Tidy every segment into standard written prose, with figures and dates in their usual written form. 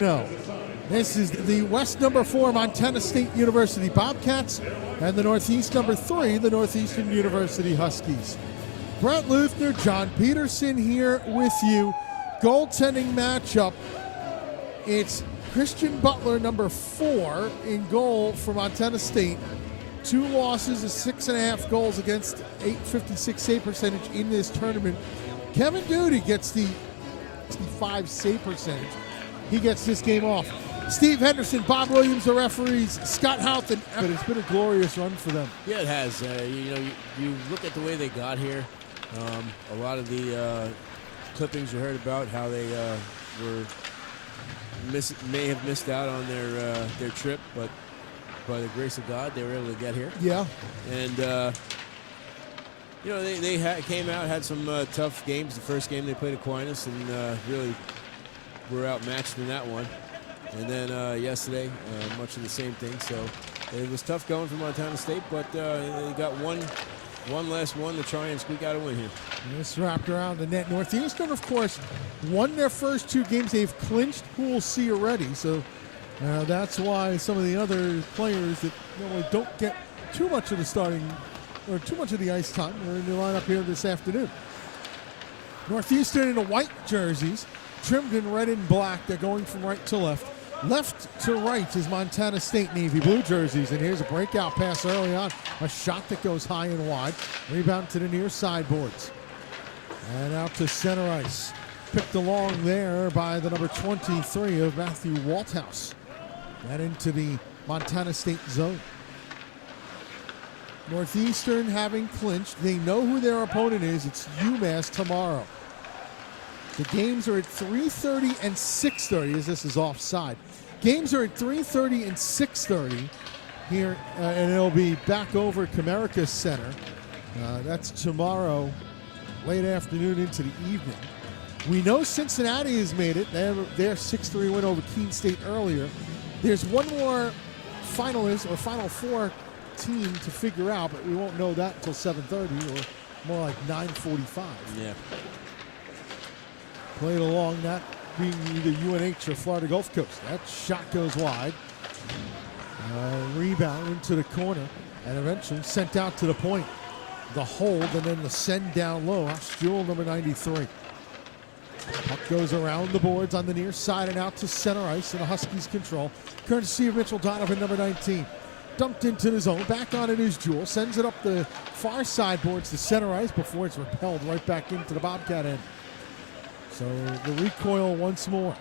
No. This is the West number 4 Montana State University Bobcats and the Northeast number 3, the Northeastern University Huskies. Brett Luthner, John Peterson here with you. Goaltending matchup. It's Christian Butler, number 4, in goal for Montana State. 2 losses, 6.5 goals against .856 save percentage in this tournament. Kevin Duty gets the 65 save percentage. He gets this game off. Steve Henderson, Bob Williams, the referees, Scott Houghton. But it's been a glorious run for them. Yeah, it has. You look at the way they got here. A lot of the clippings you heard about how they may have missed out on their trip, but by the grace of God, they were able to get here. Yeah. And they came out, had some tough games. The first game they played Aquinas and really were outmatched in that one. And then yesterday, much of the same thing. So it was tough going for Montana State, but they got one last one to try and squeak out a win here. And this wrapped around the net. Northeastern, of course, won their first 2 games. They've clinched Pool C already, so that's why some of the other players that normally don't get too much of the starting or too much of the ice time are in the lineup here this afternoon. Northeastern in the white jerseys, trimmed in red and black. They're going from right to left. Left to right is Montana State navy blue jerseys, and here's a breakout pass early on. A shot that goes high and wide. Rebound to the near sideboards. And out to center ice. Picked along there by the number 23 of Matthew Walthouse. That into the Montana State zone. Northeastern having clinched. They know who their opponent is. It's UMass tomorrow. The games are at 3:30 and 6:30 as this is offside. Games are at 3:30 and 6:30 here, and it'll be back over at Comerica Center. That's tomorrow, late afternoon into the evening. We know Cincinnati has made it. They have their 6-3 win over Keene State earlier. There's one more finalist or Final Four team to figure out, but we won't know that until 7:30 or more like 9:45. Yeah. Played along that being either UNH or Florida Gulf Coast. That shot goes wide. Rebound into the corner and eventually sent out to the point. The hold and then the send down low. That's Jewel, number 93. Puck goes around the boards on the near side and out to center ice in the Huskies' control. Courtesy of Mitchell Donovan, number 19. Dumped into the zone. Back on it is Jewel. Sends it up the far sideboards to center ice before it's repelled right back into the Bobcat end. So the recoil once more.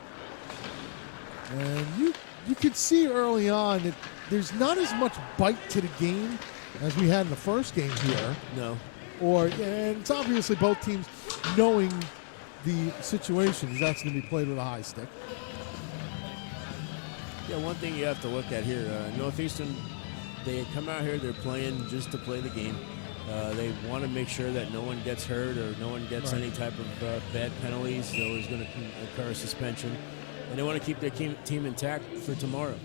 And you could see early on that there's not as much bite to the game as we had in the first game here. No. And it's obviously both teams knowing the situation. That's going to be played with a high stick. Yeah, one thing you have to look at here, Northeastern, they come out here, they're playing just to play the game. They want to make sure that no one gets hurt or no one gets any type of bad penalties. There was going to occur a suspension. And they want to keep their team intact for tomorrow.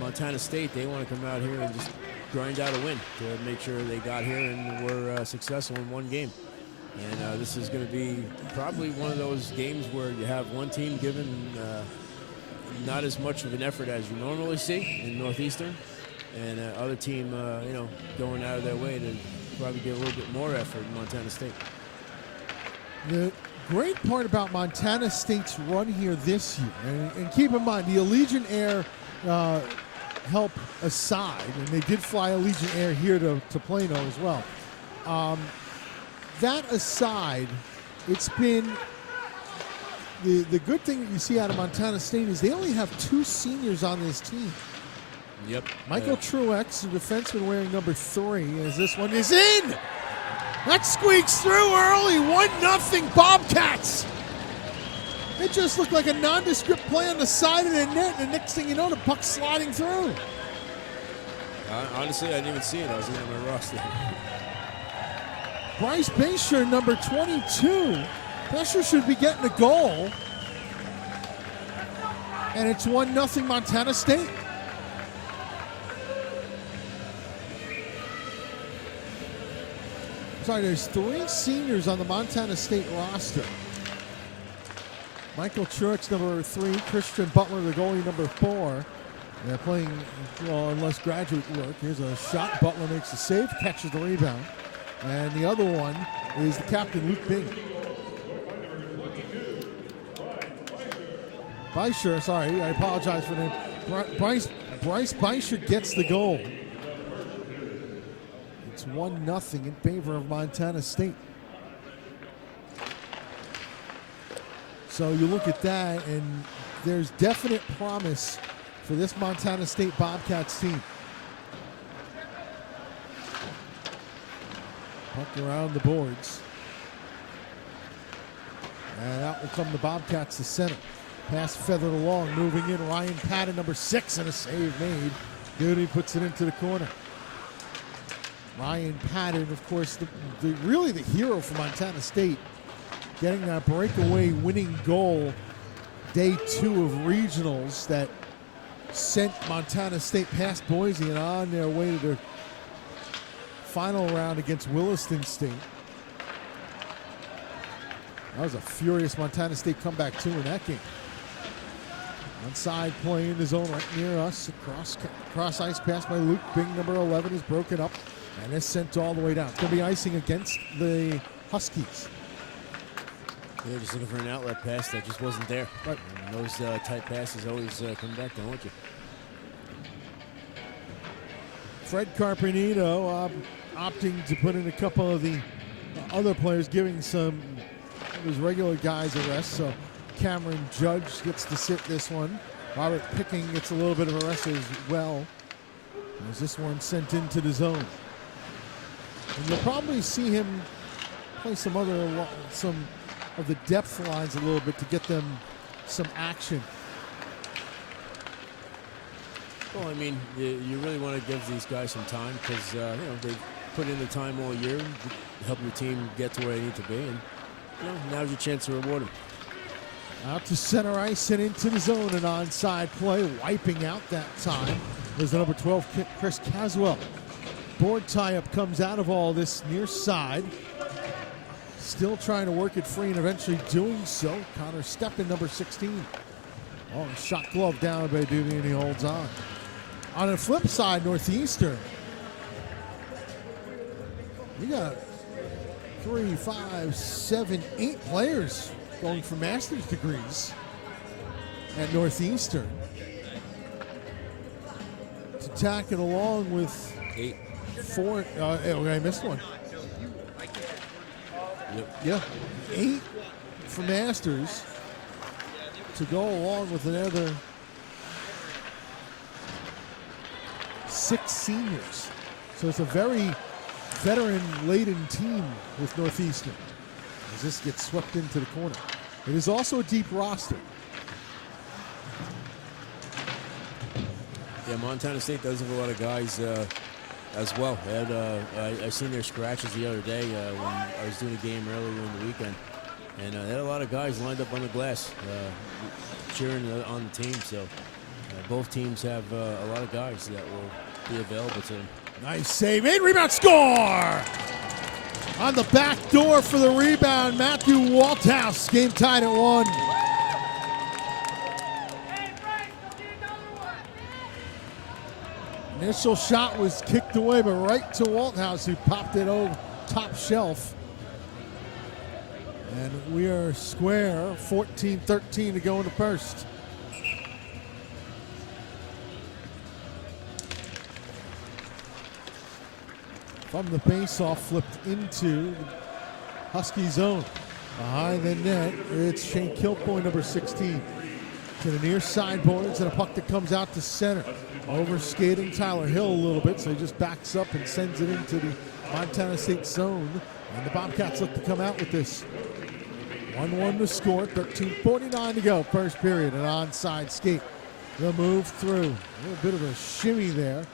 Montana State, they want to come out here and just grind out a win to make sure they got here and were successful in one game. And this is going to be probably one of those games where you have one team given not as much of an effort as you normally see in Northeastern. And other team, going out of their way to probably get a little bit more effort in Montana State. The great part about Montana State's run here this year, and keep in mind, the Allegiant Air help aside, and they did fly Allegiant Air here to Plano as well. That aside, it's been the good thing that you see out of Montana State is they only have 2 seniors on this team. Yep. Michael Truex, the defenseman wearing number 3, as this one is in. That squeaks through early. 1-0 Bobcats. It just looked like a nondescript play on the side of the net, and the next thing you know, the puck's sliding through. Honestly, I didn't even see it. I was looking at my roster. Bryce Basher, number 22. Basher should be getting a goal. And it's 1-0 Montana State. Sorry, there's 3 seniors on the Montana State roster. Michael Church, number 3. Christian Butler, the goalie, number 4. They're playing, well, less graduate work. Here's a shot. Butler makes the save, catches the rebound. And the other one is the captain, Luke Bing. Beischer, sorry, I apologize for the name. Bryce Beischer gets the goal. It's 1-0 in favor of Montana State. So you look at that, and there's definite promise for this Montana State Bobcats team. Puck around the boards. And out will come the Bobcats to center. Pass feathered along, moving in. Ryan Patton, number 6, and a save made. Duty puts it into the corner. Ryan Patton, of course, really the hero for Montana State, getting that breakaway winning goal day 2 of regionals that sent Montana State past Boise and on their way to the final round against Williston State. That was a furious Montana State comeback too in that game. Onside play in the zone right near us. Cross ice pass by Luke Bing, number 11, is broken up and is sent all the way down. It's going to be icing against the Huskies. Yeah, just looking for an outlet pass that just wasn't there. Right. And those tight passes always come back, don't you? Fred Carpenito opting to put in a couple of the other players, giving some of his regular guys a rest. So Cameron Judge gets to sit this one. Robert Picking gets a little bit of a rest as well, as this one sent into the zone. And you'll probably see him play some of the depth lines a little bit to get them some action. Well, I mean, you really want to give these guys some time because they put in the time all year to help your team get to where they need to be, and now's your chance to reward them. Out to center ice and into the zone, an onside play, wiping out that time. There's the number 12, Chris Caswell. Board tie-up comes out of all this near side. Still trying to work it free and eventually doing so. Connor Steppen, number 16. Oh, shot glove down by Dooney, and he holds on. On the flip side, Northeastern. We got 3, 5, 7, 8 players going for master's degrees at Northeastern. To tack it along with 8. 4. I missed one. Yep. Yeah, 8 for masters to go along with another 6 seniors. So it's a very veteran-laden team with Northeastern as this gets swept into the corner. It is also a deep roster. Yeah, Montana State does have a lot of guys as well. I seen their scratches the other day when I was doing a game earlier in the weekend. And they had a lot of guys lined up on the glass cheering on the team. So both teams have a lot of guys that will be available to them. Nice save, made, rebound, score! On the back door for the rebound, Matthew Walthouse. Game tied at 1. Initial shot was kicked away, but right to Walthouse, who popped it over top shelf. And we are square, 14-13 to go in the first. From the face-off, flipped into the Husky zone. Behind the net, it's Shane Kilcoy, number 16. To the near sideboards, and a puck that comes out to center. Over skating Tyler Hill a little bit, so he just backs up and sends it into the Montana State zone. And the Bobcats look to come out with this. 1-1 to score, 13:49 to go, first period. An onside skate. They'll move through. A little bit of a shimmy there.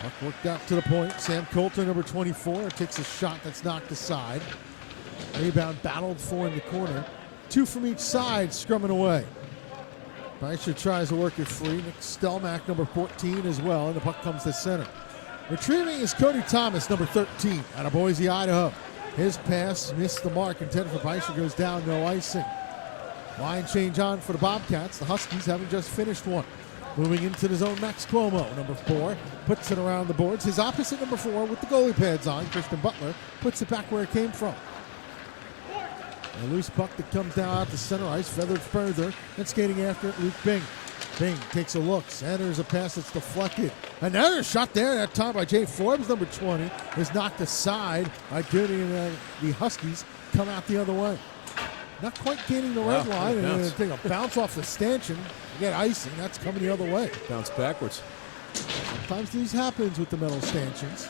Puck worked out to the point. Sam Coulter, number 24, takes a shot that's knocked aside. Rebound battled for in the corner. 2 from each side, scrumming away. Beischer tries to work it free. Nick Stelmack, number 14 as well, and the puck comes to center. Retrieving is Cody Thomas, number 13, out of Boise, Idaho. His pass missed the mark, intended for Beischer, goes down, no icing. Line change on for the Bobcats. The Huskies having just finished one. Moving into the zone, Max Cuomo, number 4, puts it around the boards. His opposite, number 4, with the goalie pads on, Christian Butler, puts it back where it came from. A loose puck that comes down out to center ice, feathered further, and skating after it, Luke Bing. Bing takes a look, centers a pass that's deflected. Another shot there, that time by Jay Forbes, number 20, is knocked aside by Goody, and the Huskies come out the other way. Not quite gaining the red line, and then take a bounce off the stanchion. Get icing, that's coming the other way. Bounce backwards. Sometimes these happens with the metal stanchions.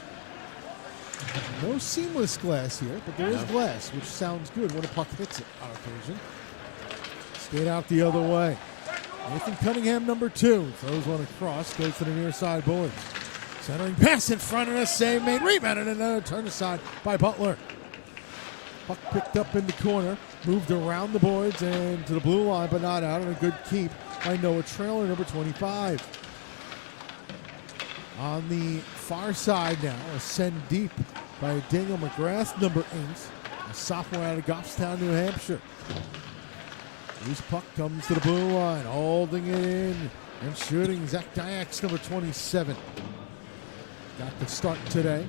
No seamless glass here, but there is glass, which sounds good when a puck hits it on occasion. Skate out the other way. Nathan Cunningham, number 2, throws one across, goes to the near side boards. Centering pass in front of a save made, rebounded, and another turn aside by Butler. Puck picked up in the corner, moved around the boards and to the blue line, but not out, and a good keep by Noah Traylor, number 25. On the far side now, a send deep by Daniel McGrath, number 8, a sophomore out of Goffstown, New Hampshire. Loose puck comes to the blue line, holding it in and shooting. Zach Dyax, number 27. Got the start today.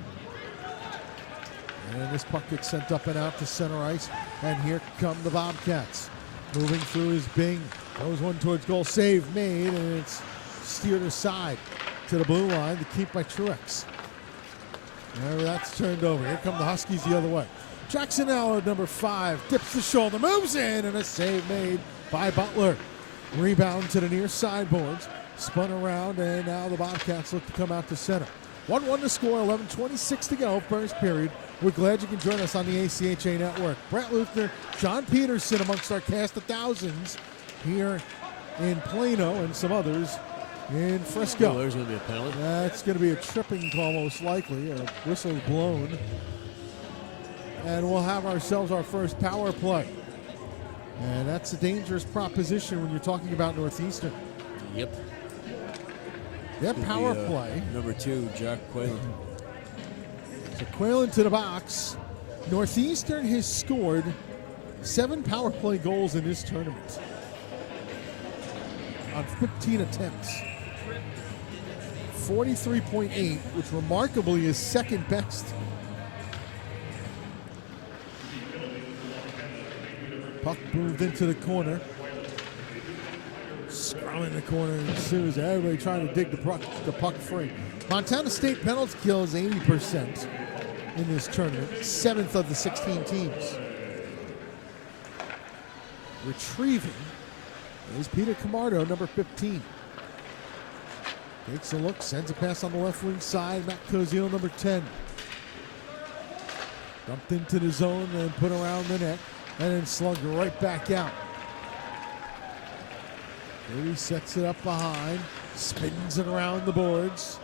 And this puck gets sent up and out to center ice. And here come the Bobcats. Moving through is Bing. Throws one towards goal. Save made, and it's steered aside to the blue line to keep by Truex. There, that's turned over. Here come the Huskies the other way. Jackson Allard, number 5, dips the shoulder, moves in, and a save made by Butler. Rebound to the near sideboards. Spun around, and now the Bobcats look to come out to center. 1-1 to score, 11:26 to go, first period. We're glad you can join us on the ACHA network. Brett Luthner, John Peterson amongst our cast of thousands here in Plano and some others in Frisco. Oh, there's going to be a penalty. That's going to be a tripping call most likely. A whistle blown. And we'll have ourselves our first power play. And that's a dangerous proposition when you're talking about Northeastern. Yep. Their power play. Number 2, Jack Quaylen. So Quaylen to the box. Northeastern has scored 7 power play goals in this tournament on 15 attempts. 43.8, which remarkably is second best. Puck moved into the corner. Scrum in the corner ensues. Everybody trying to dig the puck free. Montana State penalty kill is 80% in this tournament. 7th of the 16 teams. Retrieving is Peter Camardo, number 15. Takes a look, sends a pass on the left wing side. Matt Koziel, number 10. Dumped into the zone and put around the net. And then slugged right back out. He sets it up behind. Spins it around the boards.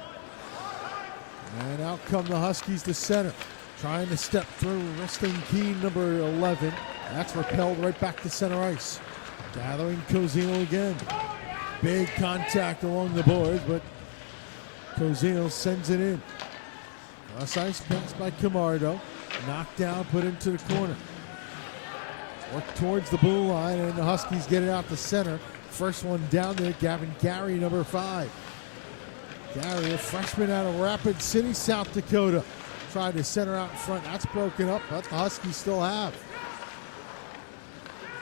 And out come the Huskies to center. Trying to step through. Rustin Keene, number 11. That's repelled right back to center ice. Gathering Koziel again. Big contact along the boards, but Koziel sends it in. Cross ice pass by Camardo. Knocked down, put into the corner. Work towards the blue line, and the Huskies get it out the center. First one down there, Gavin Gary, number 5. Gary, a freshman out of Rapid City, South Dakota. Tried to center out in front. That's broken up, but the Huskies still have.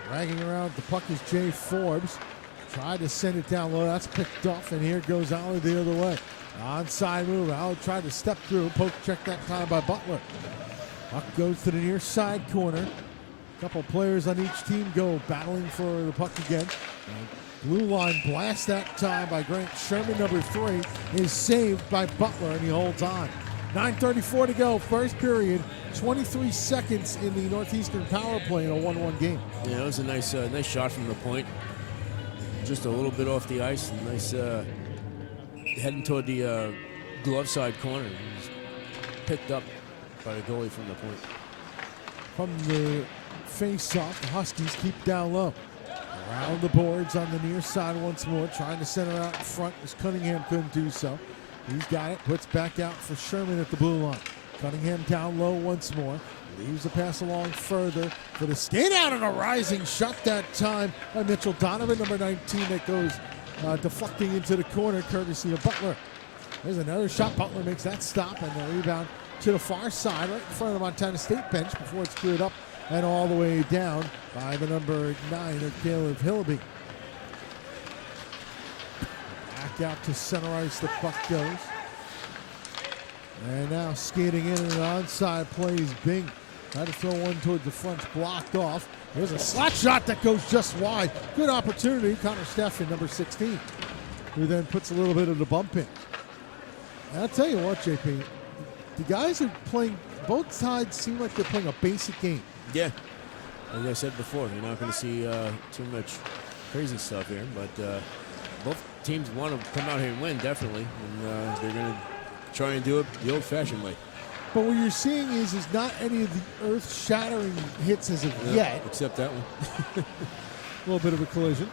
Dragging around the puck is Jay Forbes. Tried to send it down low. That's picked off, and here goes Allard the other way. Onside move. Allard tried to step through. Poke check that time by Butler. Puck goes to the near side corner. Couple players on each team go battling for the puck again. Blue line blast that time by Grant Sherman, number 3, is saved by Butler, and he holds on. 9:34 to go, first period. 23 seconds in the Northeastern power play in a 1-1 game. Yeah, it was a nice shot from the point. Just a little bit off the ice. Nice heading toward the glove side corner. He was picked up by the goalie from the point. From the face-off, the Huskies keep down low. Around the boards on the near side once more, trying to center out in front as Cunningham couldn't do so. He's got it, puts back out for Sherman at the blue line. Cunningham down low once more. Leaves the pass along further for the skate out and a rising shot that time by Mitchell Donovan, number 19, that goes deflecting into the corner courtesy of Butler. There's another shot. Butler makes that stop and the rebound to the far side right in front of the Montana State bench before it's cleared up and all the way down by the number 9 of Caleb Hillaby. Back out to center ice, the puck goes. And now skating in and onside plays Bing. Tried to throw one towards the front, blocked off. There's a slot shot that goes just wide. Good opportunity. Connor Steffen, number 16, who then puts a little bit of the bump in. And I'll tell you what, JP, the guys are playing, both sides seem like they're playing a basic game. Yeah. As I said before, you're not going to see too much crazy stuff here, but both teams want to come out here and win, definitely. And they're going to try and do it the old-fashioned way. But what you're seeing is not any of the earth-shattering hits as of yet. Except that one. A little bit of a collision.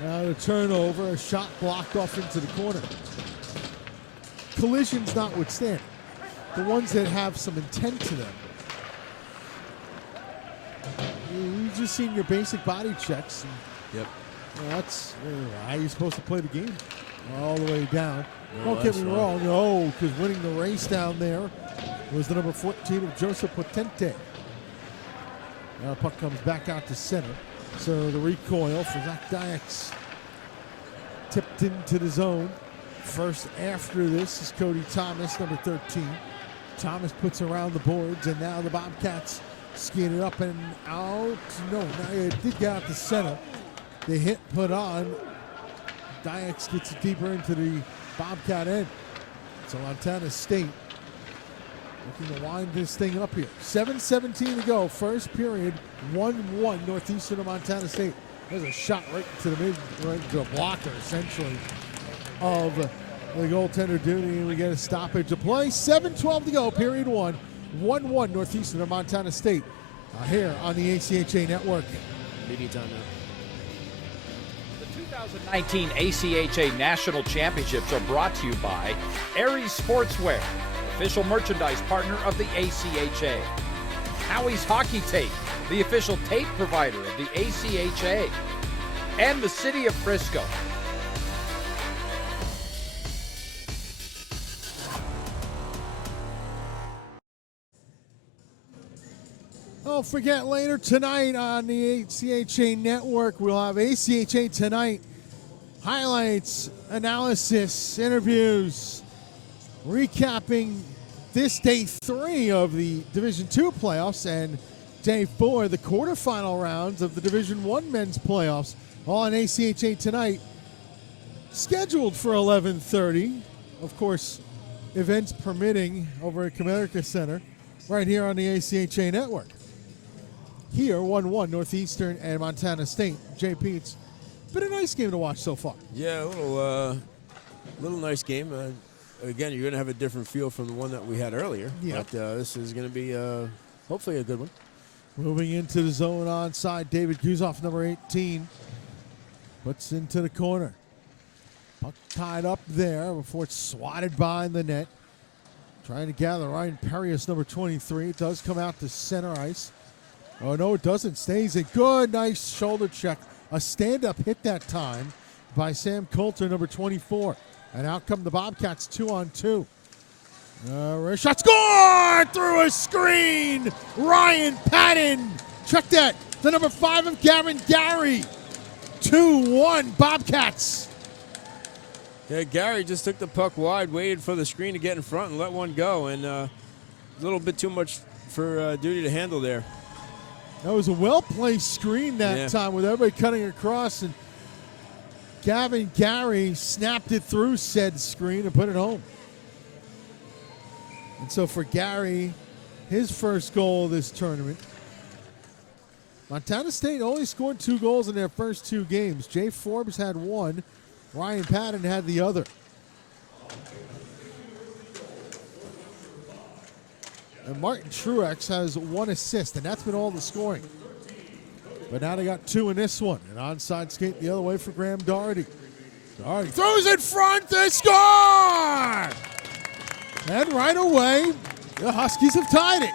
Now the turnover, a shot blocked off into the corner. Collisions notwithstanding, the ones that have some intent to them. You've just seen your basic body checks. Yep. That's how you're supposed to play the game. All the way down. No, Don't get me wrong, no, because winning the race down there was the number 14 of Joseph Potente. Now puck comes back out to center. So the recoil for Zach Dyax tipped into the zone. First after this is Cody Thomas, number 13. Thomas puts around the boards, and now the Bobcats skated up and out. No, now it did get out to center. The hit put on. Dyax gets it deeper into the Bobcat end. So Montana State looking to wind this thing up here. 7:17 to go. First period, 1-1 Northeastern of Montana State. There's a shot right into the right into the blocker, essentially, of the goaltender duty, and we get a stoppage of play. 7:12 to go, period 1. 1-1 Northeastern of Montana State here on the ACHA Network. Media time now. The 2019 ACHA National Championships are brought to you by Aries Sportswear, official merchandise partner of the ACHA. Howie's Hockey Tape, the official tape provider of the ACHA. And the City of Frisco. Don't forget, later tonight on the ACHA Network, we'll have ACHA Tonight. Highlights, analysis, interviews, recapping this day 3 of the Division II playoffs and day 4, the quarterfinal rounds of the Division I men's playoffs, all on ACHA Tonight. Scheduled for 11:30, of course, events permitting, over at Comerica Center, right here on the ACHA Network. Here, 1-1 Northeastern and Montana State. JP, it's been a nice game to watch so far. Yeah, a little nice game. Again, you're going to have a different feel from the one that we had earlier. Yep. But this is going to be hopefully a good one. Moving into the zone onside, David Guzoff, number 18, puts into the corner. Puck tied up there before it's swatted by the net. Trying to gather Ryan Perius, number 23. It does come out to center ice. Oh, no, it doesn't. Stays it. Good, nice shoulder check. A stand-up hit that time by Sam Coulter, number 24. And out come the Bobcats 2-on-2. Shot scored through a screen. Ryan Patton. Check that. The number 5 of Gavin Gary. 2-1 Bobcats. Yeah, Gary just took the puck wide, waited for the screen to get in front and let one go. And a little bit too much for Duty to handle there. That was a well-placed screen that time with everybody cutting across, and Gavin Gary snapped it through said screen and put it home. And so for Gary, his first goal of this tournament. Montana State only scored 2 goals in their first 2 games. Jay Forbes had 1. Ryan Patton had the other. And Martin Truex has 1 assist, and that's been all the scoring. But now they got 2 in this one. An onside skate the other way for Graham Doherty. Doherty throws it front, they score! And right away, The Huskies have tied it.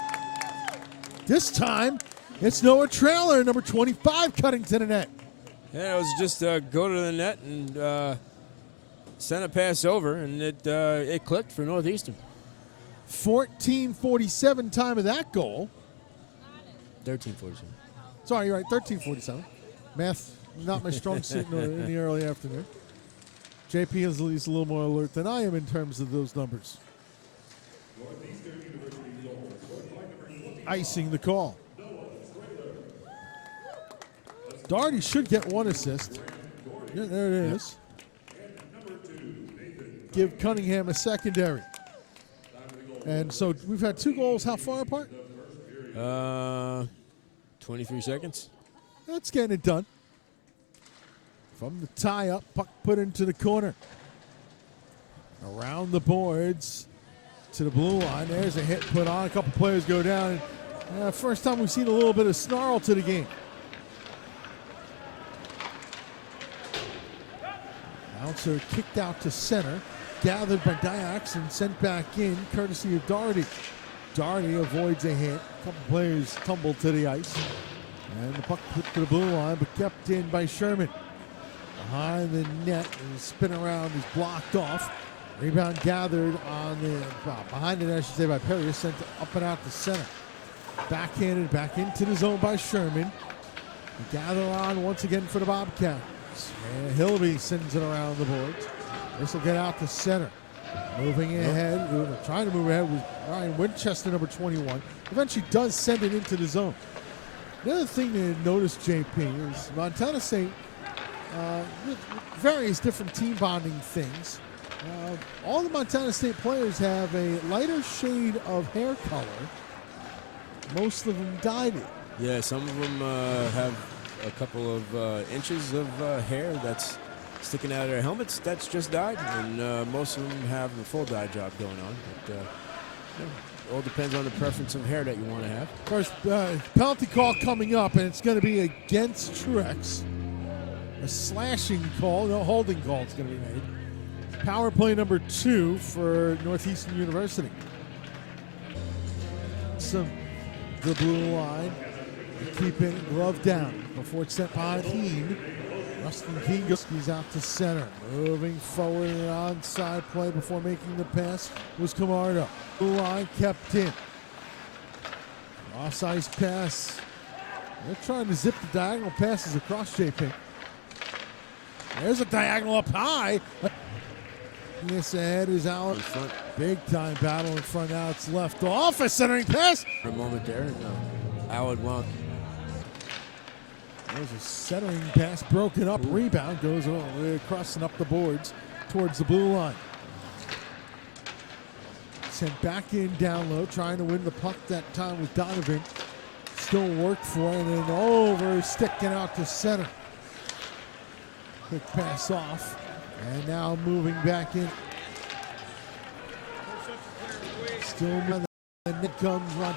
This time, it's Noah Trailer, number 25, cutting to the net. Yeah, it was just go to the net and send a pass over, and it clicked for Northeastern. 14:47 time of that goal. 13:47. Sorry, you're right, 13:47. Math, not my strong suit in the early afternoon. JP is at least a little more alert than I am in terms of those numbers. Icing the call. Doherty should get one assist. Yeah, there it is. Give Cunningham a secondary. And so we've had 2 goals. How far apart? 23 seconds. That's getting it done. From the tie-up, puck put into the corner. Around the boards to the blue line. There's a hit put on. A couple players go down. First time we've seen a little bit of snarl to the game. Bouncer kicked out to center. Gathered by Diax and sent back in, courtesy of Doherty. Doherty avoids a hit. A couple players tumble to the ice. And the puck put to the blue line, but kept in by Sherman. Behind the net, and the spin around is blocked off. Rebound gathered on the behind the net, I should say, by Perry. Sent up and out to center. Backhanded back into the zone by Sherman. They gather on once again for the Bobcats. And Hillaby sends it around the boards. This will get out to center. Moving ahead, trying to move ahead with Ryan Winchester, number 21. Eventually does send it into the zone. The other thing to notice, JP, is Montana State, with various different team bonding things, all the Montana State players have a lighter shade of hair color. Most of them dyed it. Yeah, some of them have a couple of inches of hair that's sticking out of their helmets. That's just dyed, and most of them have the full dye job going on. But it all depends on the preference of hair that you want to have. First penalty call coming up, and it's going to be against Truex. A slashing call, no holding call is going to be made. Power play number 2 for Northeastern University. The blue line, keeping glove down before it's sent behind Keene. Rustin Keene goes out to center. Moving forward in an onside play before making the pass was Camardo. Blue line kept in. Cross ice pass. They're trying to zip the diagonal passes across JP. There's a diagonal up high. This ahead is out. In front. Big time battle in front. Now it's left off. A centering pass. For a moment there, Howard won't. There's a centering pass broken up. Rebound goes crossing up the boards towards the blue line. Sent back in down low, trying to win the puck that time with Donovan. Still worked for it, and then over, sticking out to center. Quick pass off, and now moving back in. Still, and it comes run.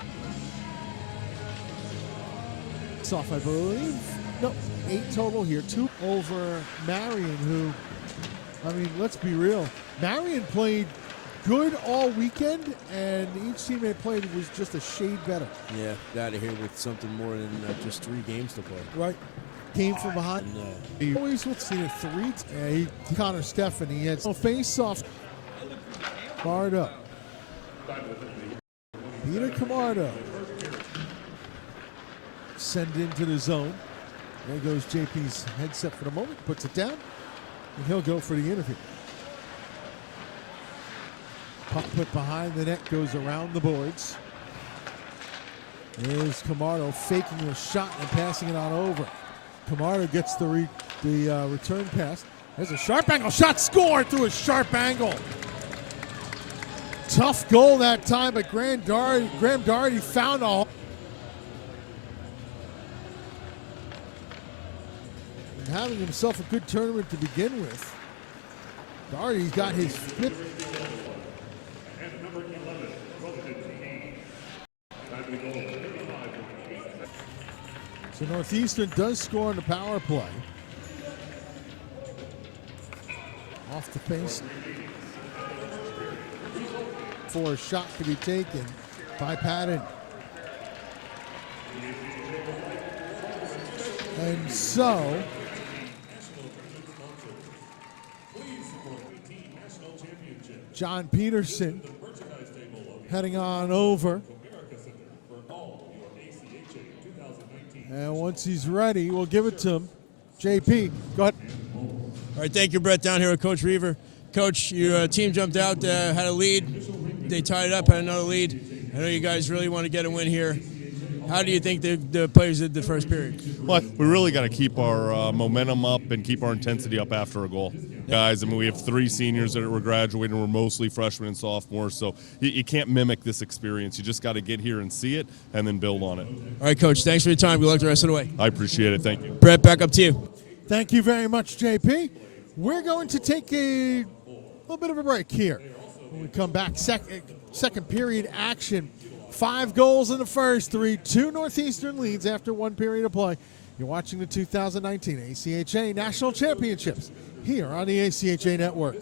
It's off, I believe. No, 8 total here. 2 over Marion, who, I mean, let's be real. Marion played good all weekend, and each team they played was just a shade better. Yeah, got to here with something more than just 3 games to play. Right. Came from behind. He always would see a 3. Connor Stephanie had no face-off. Camardo. Peter Camardo. Send into the zone. There goes JP's headset for the moment. Puts it down. And he'll go for the interview. Puck put behind the net, goes around the boards. There's Camardo faking a shot and passing it on over. Camardo gets the return pass. There's a sharp angle shot, scored through a sharp angle. Tough goal that time, but Graham Doherty found a hole. And having himself a good tournament to begin with. Doherty's got his 5th. So Northeastern does score on the power play. Off the pace. For a shot to be taken. by Patton. And so, John Peterson heading on over. And once he's ready, we'll give it to him. JP, go ahead. All right, thank you, Brett. Down here with Coach Reaver. Coach, your team jumped out, had a lead. They tied it up, had another lead. I know you guys really want to get a win here. How do you think the players did the first period? Well, we really got to keep our momentum up and keep our intensity up after a goal. Guys, I mean, we have 3 seniors that were graduating. We're mostly freshmen and sophomores, so you can't mimic this experience. You just got to get here and see it and then build on it. All right, Coach, thanks for your time. Good luck the rest of the way. I appreciate it. Thank you. Brett, back up to you. Thank you very much, JP. We're going to take a little bit of a break here. When we come back, second period action. 5 goals in the first, 3-2 Northeastern leads after 1 period of play. You're watching the 2019 ACHA National Championships here on the ACHA Network.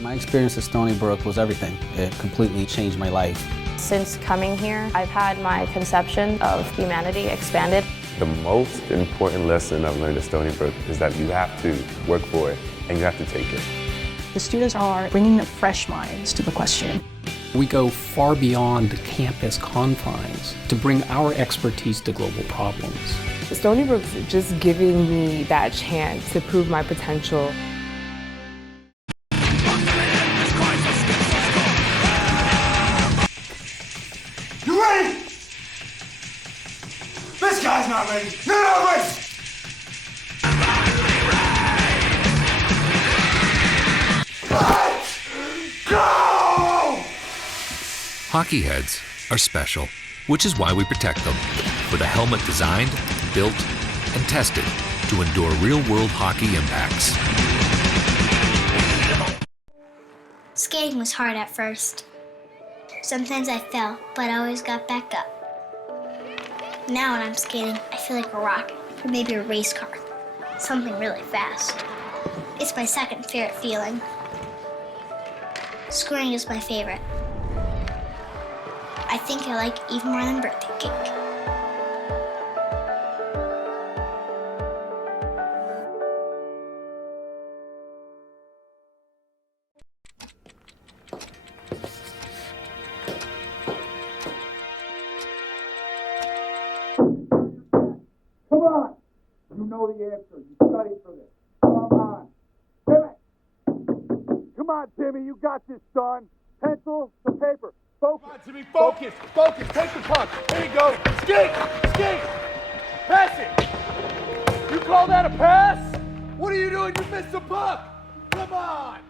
My experience at Stony Brook was everything. It completely changed my life. Since coming here, I've had my conception of humanity expanded. The most important lesson I've learned at Stony Brook is that you have to work for it and you have to take it. The students are bringing fresh minds to the question. We go far beyond campus confines to bring our expertise to global problems. Stony Brook's just giving me that chance to prove my potential. You ready? This guy's not ready. You're not ready. Let's go! Hockey heads are special, which is why we protect them with a helmet designed, built, and tested to endure real-world hockey impacts. Skating was hard at first. Sometimes I fell, but I always got back up. Now when I'm skating, I feel like a rocket, or maybe a race car. Something really fast. It's my second favorite feeling. Scoring is my favorite. I think I like it even more than birthday cake. Come on! You know the answer. You studied for this. Come on. Timmy! Come on, Timmy. You got this, son. Pencil to paper. Focus. Come on, Timmy. Focus. Focus. Take the puck. There you go. Skate. Skate. Pass it. You call that a pass? What are you doing? You missed the puck. Come on.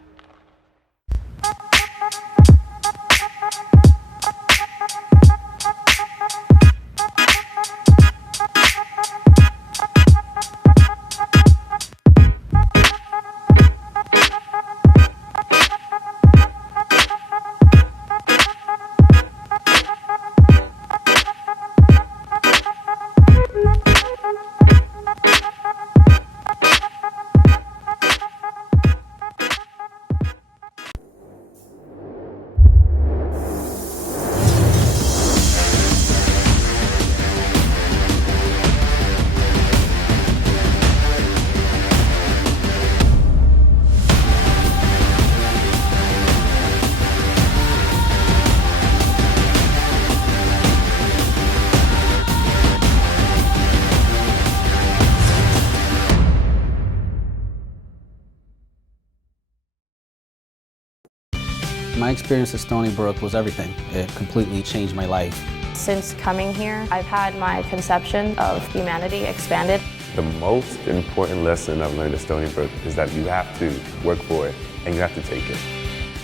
My experience at Stony Brook was everything. It completely changed my life. Since coming here, I've had my conception of humanity expanded. The most important lesson I've learned at Stony Brook is that you have to work for it and you have to take it.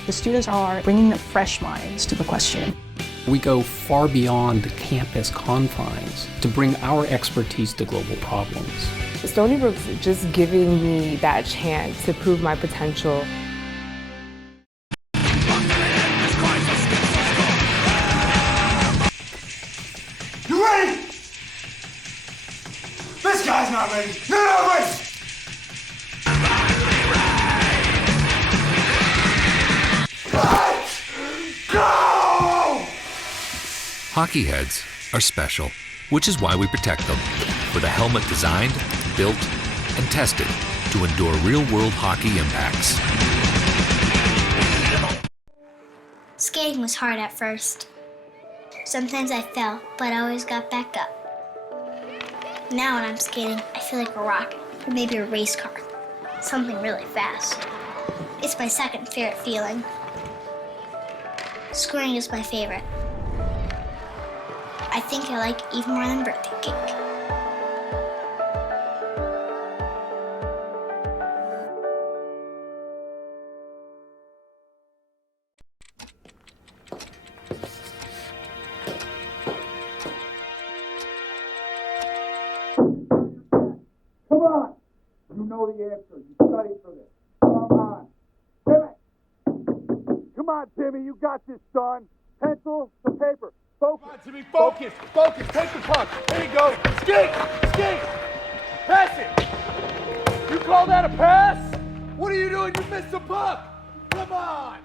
The students are bringing fresh minds to the question. We go far beyond campus confines to bring our expertise to global problems. Stony Brook's just giving me that chance to prove my potential. You ready? This guy's not ready. You're not ready. Let's go! Hockey heads are special, which is why we protect them with a helmet designed, built, and tested to endure real-world hockey impacts. Skating was hard at first. Sometimes I fell, but I always got back up. Now when I'm skating, I feel like a rocket, or maybe a race car. Something really fast. It's my second favorite feeling. Scoring is my favorite. I think I like even more than birthday cake. Come on! You know the answer. You studied for this. Come on. Timmy! Come on, Timmy. You got this, son. Pencil to paper. Focus. Timmy, focus. Focus. Take the puck. There you go. Skate! Skate! Pass it! You call that a pass? What are you doing? You missed the puck! Come on!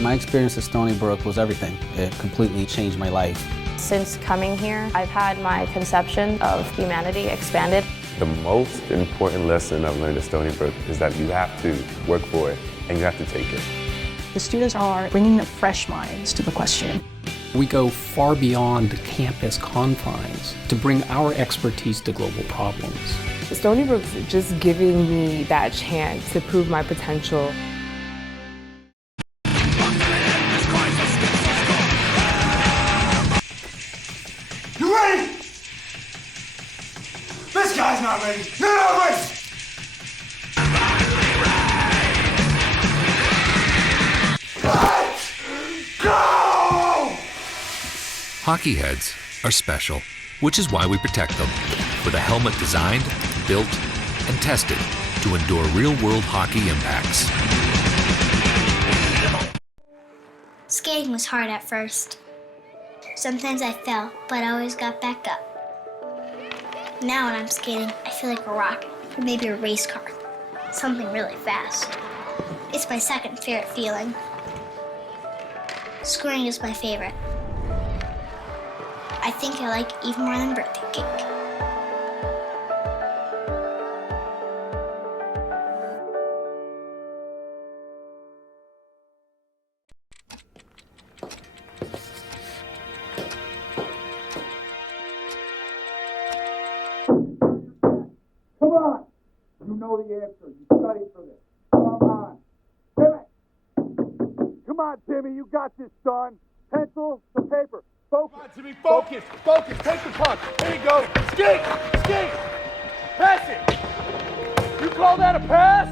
My experience at Stony Brook was everything. It completely changed my life. Since coming here, I've had my conception of humanity expanded. The most important lesson I've learned at Stony Brook is that you have to work for it and you have to take it. The students are bringing fresh minds to the question. We go far beyond campus confines to bring our expertise to global problems. Stony Brook's just giving me that chance to prove my potential. You ready? This guy's not ready. You're not ready. Let's go! Hockey heads are special, which is why we protect them with a helmet designed, built, and tested to endure real-world hockey impacts. Skating was hard at first. Sometimes I fell, but I always got back up. Now when I'm skating, I feel like a rocket, or maybe a race car. Something really fast. It's my second favorite feeling. Scoring is my favorite. I think I like even more than birthday cake. Come on! You know the answer. You studied for this. Come on. Timmy! Come on, Timmy. You got this, son. Pencil to paper. Focus. Come on, Timmy. Focus. Focus. Take the puck. There you go. Skate! Skate! Pass it! You call that a pass?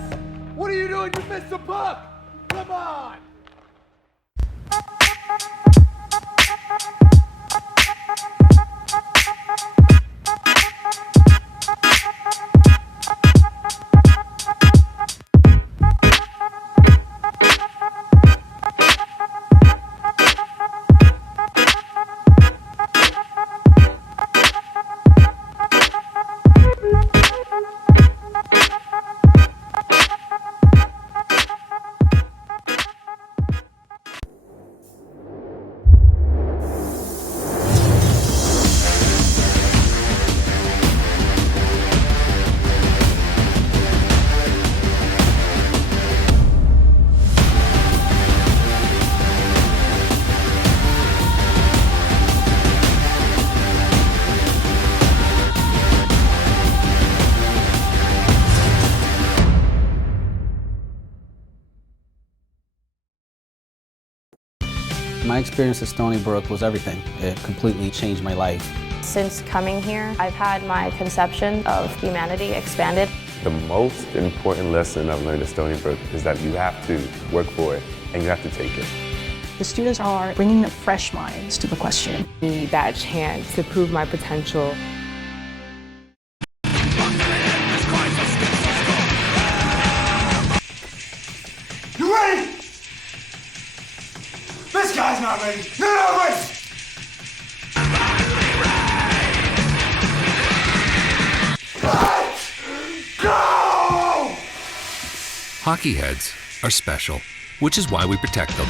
What are you doing? You missed the puck! Come on! My experience at Stony Brook was everything. It completely changed my life. Since coming here, I've had my conception of humanity expanded. The most important lesson I've learned at Stony Brook is that you have to work for it and you have to take it. The students are bringing fresh minds to the question. Need that chance to prove my potential. You ready? This guy's not ready. You're not ready. Let's go! Hockey heads are special, which is why we protect them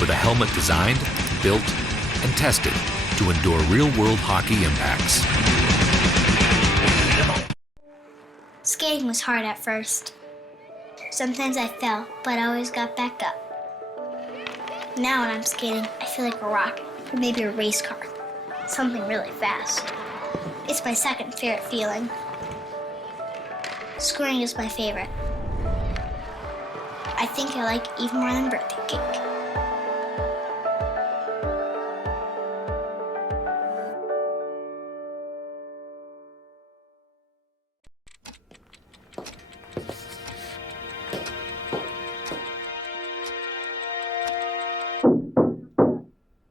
with a helmet designed, built, and tested to endure real-world hockey impacts. Skating was hard at first. Sometimes I fell, but I always got back up. Now when I'm skating, I feel like a rocket, or maybe a race car. Something really fast. It's my second favorite feeling. Scoring is my favorite. I think I like it even more than birthday cake.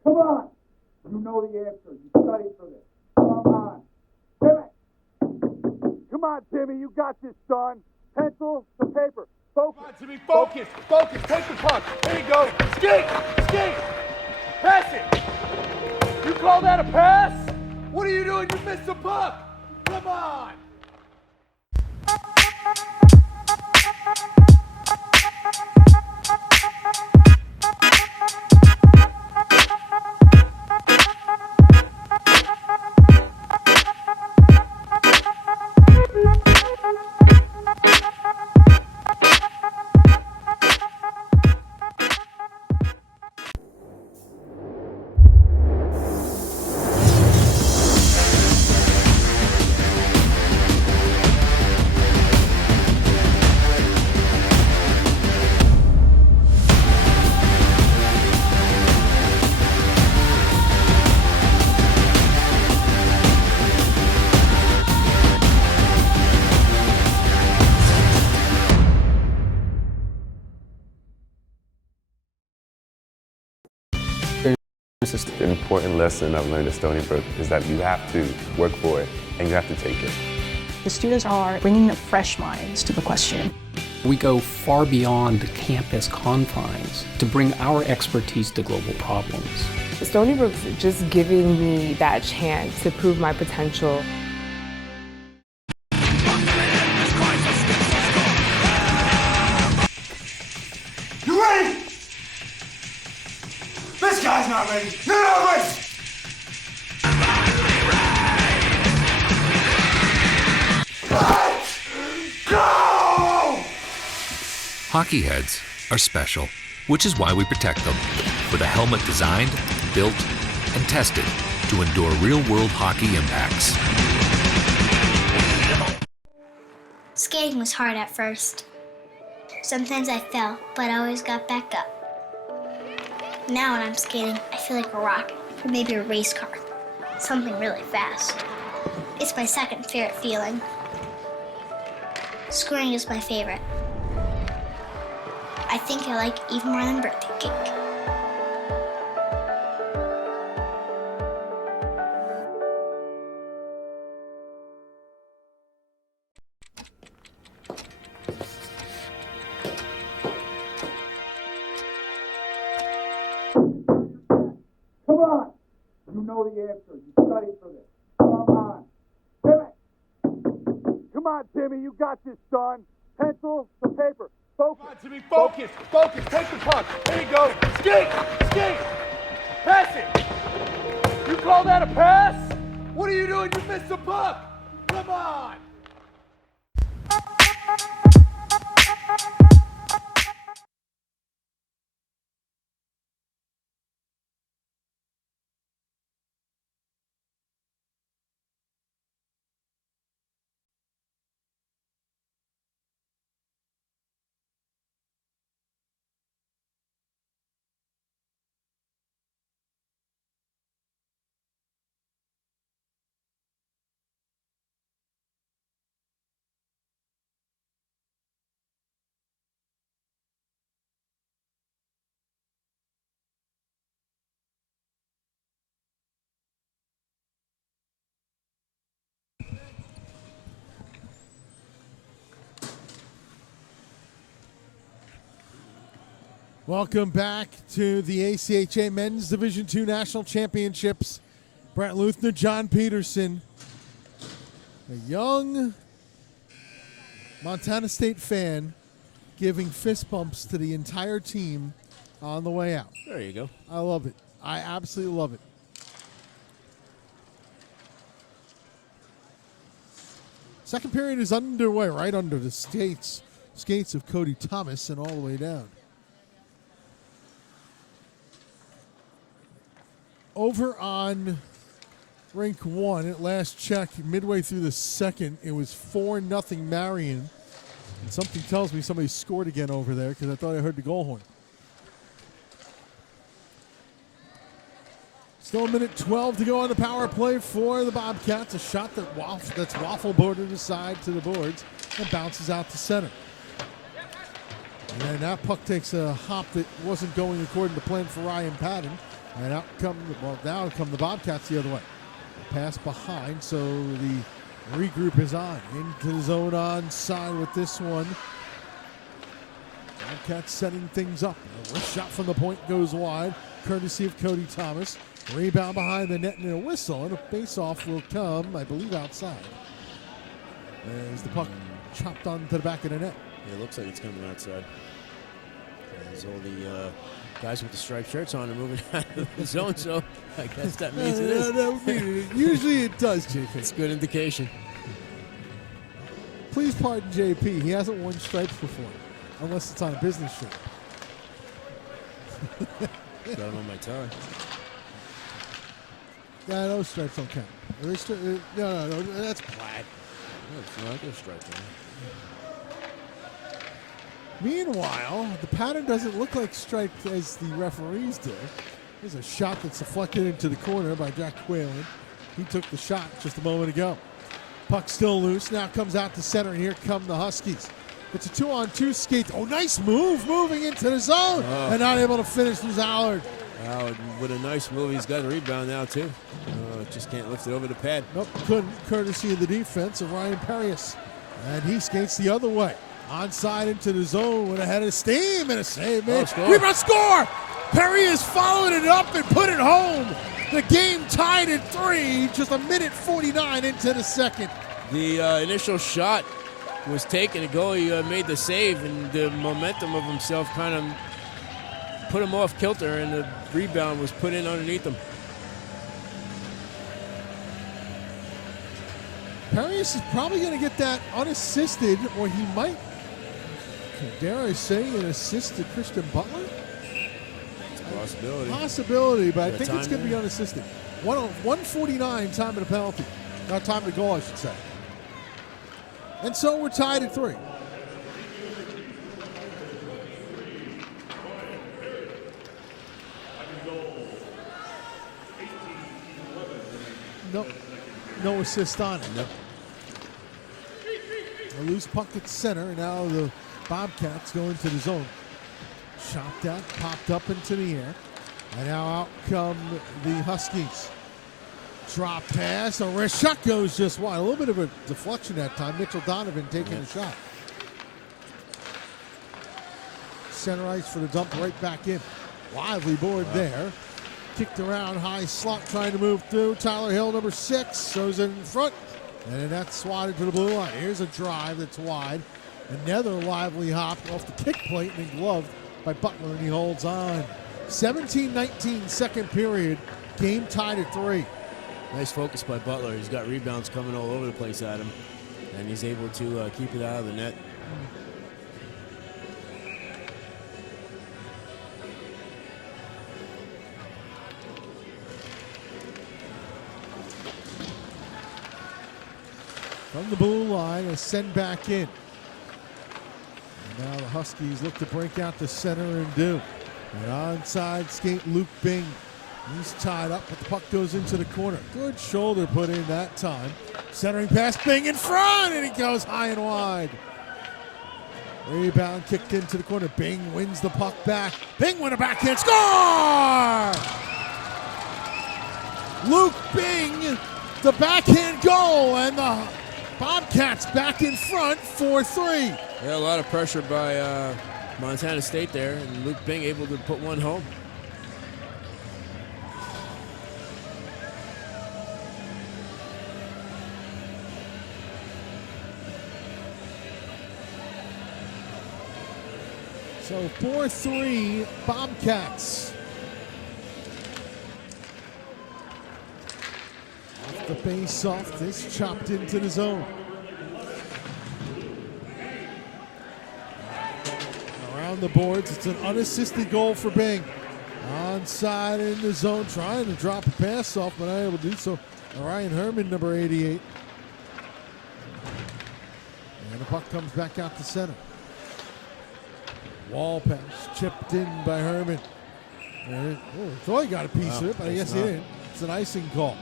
Come on! You know the answer. You studied for this. Come on. Timmy! Come on, Timmy. You got this, son. Pencil to paper. Focus. Come on, Timmy. Focus. Focus. Take the puck. There you go. Skate! Skate! Pass it! You call that a pass? What are you doing? You missed the puck! Come on! The important lesson I've learned at Stony Brook is that you have to work for it and you have to take it. The students are bringing fresh minds to the question. We go far beyond campus confines to bring our expertise to global problems. Stony Brook's just giving me that chance to prove my potential. You ready? This guy's not ready. You're not ready. Let's go! Hockey heads are special, which is why we protect them with a helmet designed, built, and tested to endure real-world hockey impacts. Skating was hard at first. Sometimes I fell, but I always got back up. Now when I'm skating, I feel like a rocket, or maybe a race car. Something really fast. It's my second favorite feeling. Scoring is my favorite. I think I like it even more than birthday cake. Come on! You know the answer. You studied for this. Come on. Timmy! Come on, Timmy. You got this, son. Pencil to paper. Focus. Come on, Timmy. Focus. Focus. Take the puck. There you go. Skate! Skate! Pass it! You call that a pass? What are you doing? You missed the puck! Come on! Welcome back to the ACHA Men's Division II National Championships. Brett Luthner, John Peterson, a young Montana State fan giving fist bumps to the entire team on the way out. There you go. I love it. I absolutely love it. Second period is underway, right under the skates of Cody Thomas and all the way down. Over on rink 1 at last check, midway through the second, it was 4-0 Marion. And something tells me somebody scored again over there because I thought I heard the goal horn. Still a minute 12 to go on the power play for the Bobcats. A shot that's waffle boarded aside to the boards and bounces out to center. And then that puck takes a hop that wasn't going according to plan for Ryan Patton. And now come the Bobcats the other way. Pass behind, so the regroup is on. Into the zone on side with this one. Bobcats setting things up. A shot from the point goes wide, courtesy of Cody Thomas. Rebound behind the net and a whistle, and a face-off will come, I believe, outside. As the puck chopped onto the back of the net. Yeah, it looks like it's coming outside. As all the guys with the striped shirts on are moving out of the zone, so I guess that means it is. Usually it does, JP. It's a good indication. Please pardon JP. He hasn't worn stripes before, unless it's on a business shirt. Got them on my tie. Yeah, those stripes don't count. Are they no, that's plaid. No, it's not. They're striped. Meanwhile, the pattern doesn't look like striped as the referees do. There's a shot that's deflected into the corner by Jack Quaylen. He took the shot just a moment ago. Puck still loose. Now comes out to center, and here come the Huskies. It's a 2-on-2 skate. Oh, nice move, moving into the zone, and not able to finish with Allard. Allard with a nice move. He's got a rebound now, too. Just can't lift it over the pad. Nope, couldn't, courtesy of the defense of Ryan Perius. And he skates the other way. Onside into the zone with a head of steam and a save made. Rebound score! Perius followed it up and put it home. The game tied at 3, just a minute 49 into the second. The initial shot was taken. The goalie made the save, and the momentum of himself kind of put him off kilter, and the rebound was put in underneath him. Perius is probably going to get that unassisted, or he might, dare I say, an assist to Christian Butler? It's a possibility. Possibility, but I think it's going to be unassisted. 1:49 time of the penalty. Not time of the goal, I should say. And so we're tied at 3. Nope. No assist on it. Nope. A loose puck at center, and now the Bobcats go into the zone. Shot out, popped up into the air. And now out come the Huskies. Drop pass, a wrist shot goes just wide. A little bit of a deflection that time. Mitchell Donovan taking a shot. Center ice for the dump right back in. Lively board there. Kicked around, high slot trying to move through. Tyler Hill, number 6, goes in front. And that's swatted to the blue line. Here's a drive that's wide. Another lively hop off the kick plate and gloved by Butler, and he holds on. 17-19 second period. Game tied at 3. Nice focus by Butler. He's got rebounds coming all over the place at him, and he's able to keep it out of the net. From the blue line, a send back in. And now the Huskies look to break out the center and do. And onside skate Luke Bing. He's tied up, but the puck goes into the corner. Good shoulder put in that time. Centering pass, Bing in front, and he goes high and wide. Rebound kicked into the corner. Bing wins the puck back. Bing with a backhand score! Luke Bing, the backhand goal, and the Bobcats back in front, 4-3. Yeah, a lot of pressure by Montana State there, and Luke Bing able to put one home. So 4-3 Bobcats. Off the face off, this chopped into the zone. Around the boards, it's an unassisted goal for Bing. Onside in the zone, trying to drop a pass off, but unable to do so. Ryan Herman, number 88. And the puck comes back out to center. Wall pass chipped in by Herman. Thought he got a piece of it, but I guess he didn't. It's an icing call.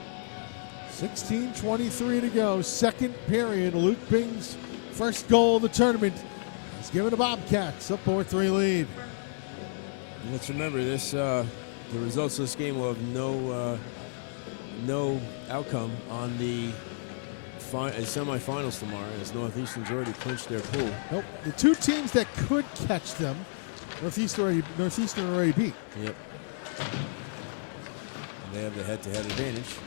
16:23 to go. Second period. Luke Bing's first goal of the tournament. He's given the Bobcats a 4-3 lead. Let's remember this. The results of this game will have no outcome on the semifinals tomorrow, as Northeastern's already clinched their pool. Nope. The two teams that could catch them, Northeastern already beat. Yep. And they have the head-to-head advantage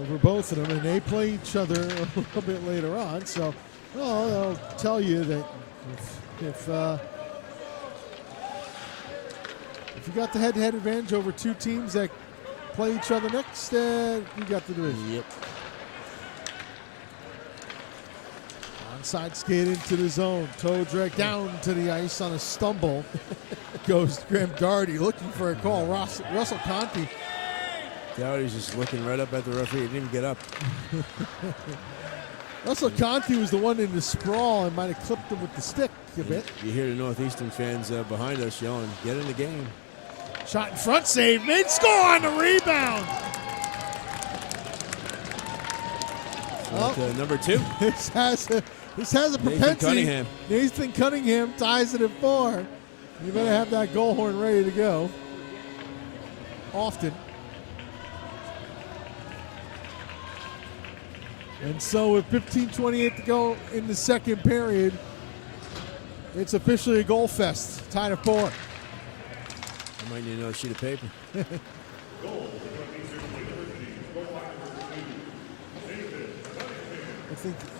over both of them, and they play each other a little bit later on. So, they'll tell you that if you got the head-to-head advantage over two teams that play each other next, you got the division. Yep. Onside skate into the zone. Toe drag down to the ice on a stumble. Goes Graham Doherty looking for a call. Russell Conti. Doherty's just looking right up at the referee. He didn't even get up. Russell Conti was the one in the sprawl and might have clipped him with the stick a bit. You hear the Northeastern fans behind us yelling, "Get in the game." Shot in front, save, mid-score on the rebound. Number 2. This has a propensity. Nathan Cunningham ties it at 4. You better have that goal horn ready to go. Often. And so with 15:28 to go in the second period, it's officially a goal fest. Tied at 4. I might need another sheet of paper.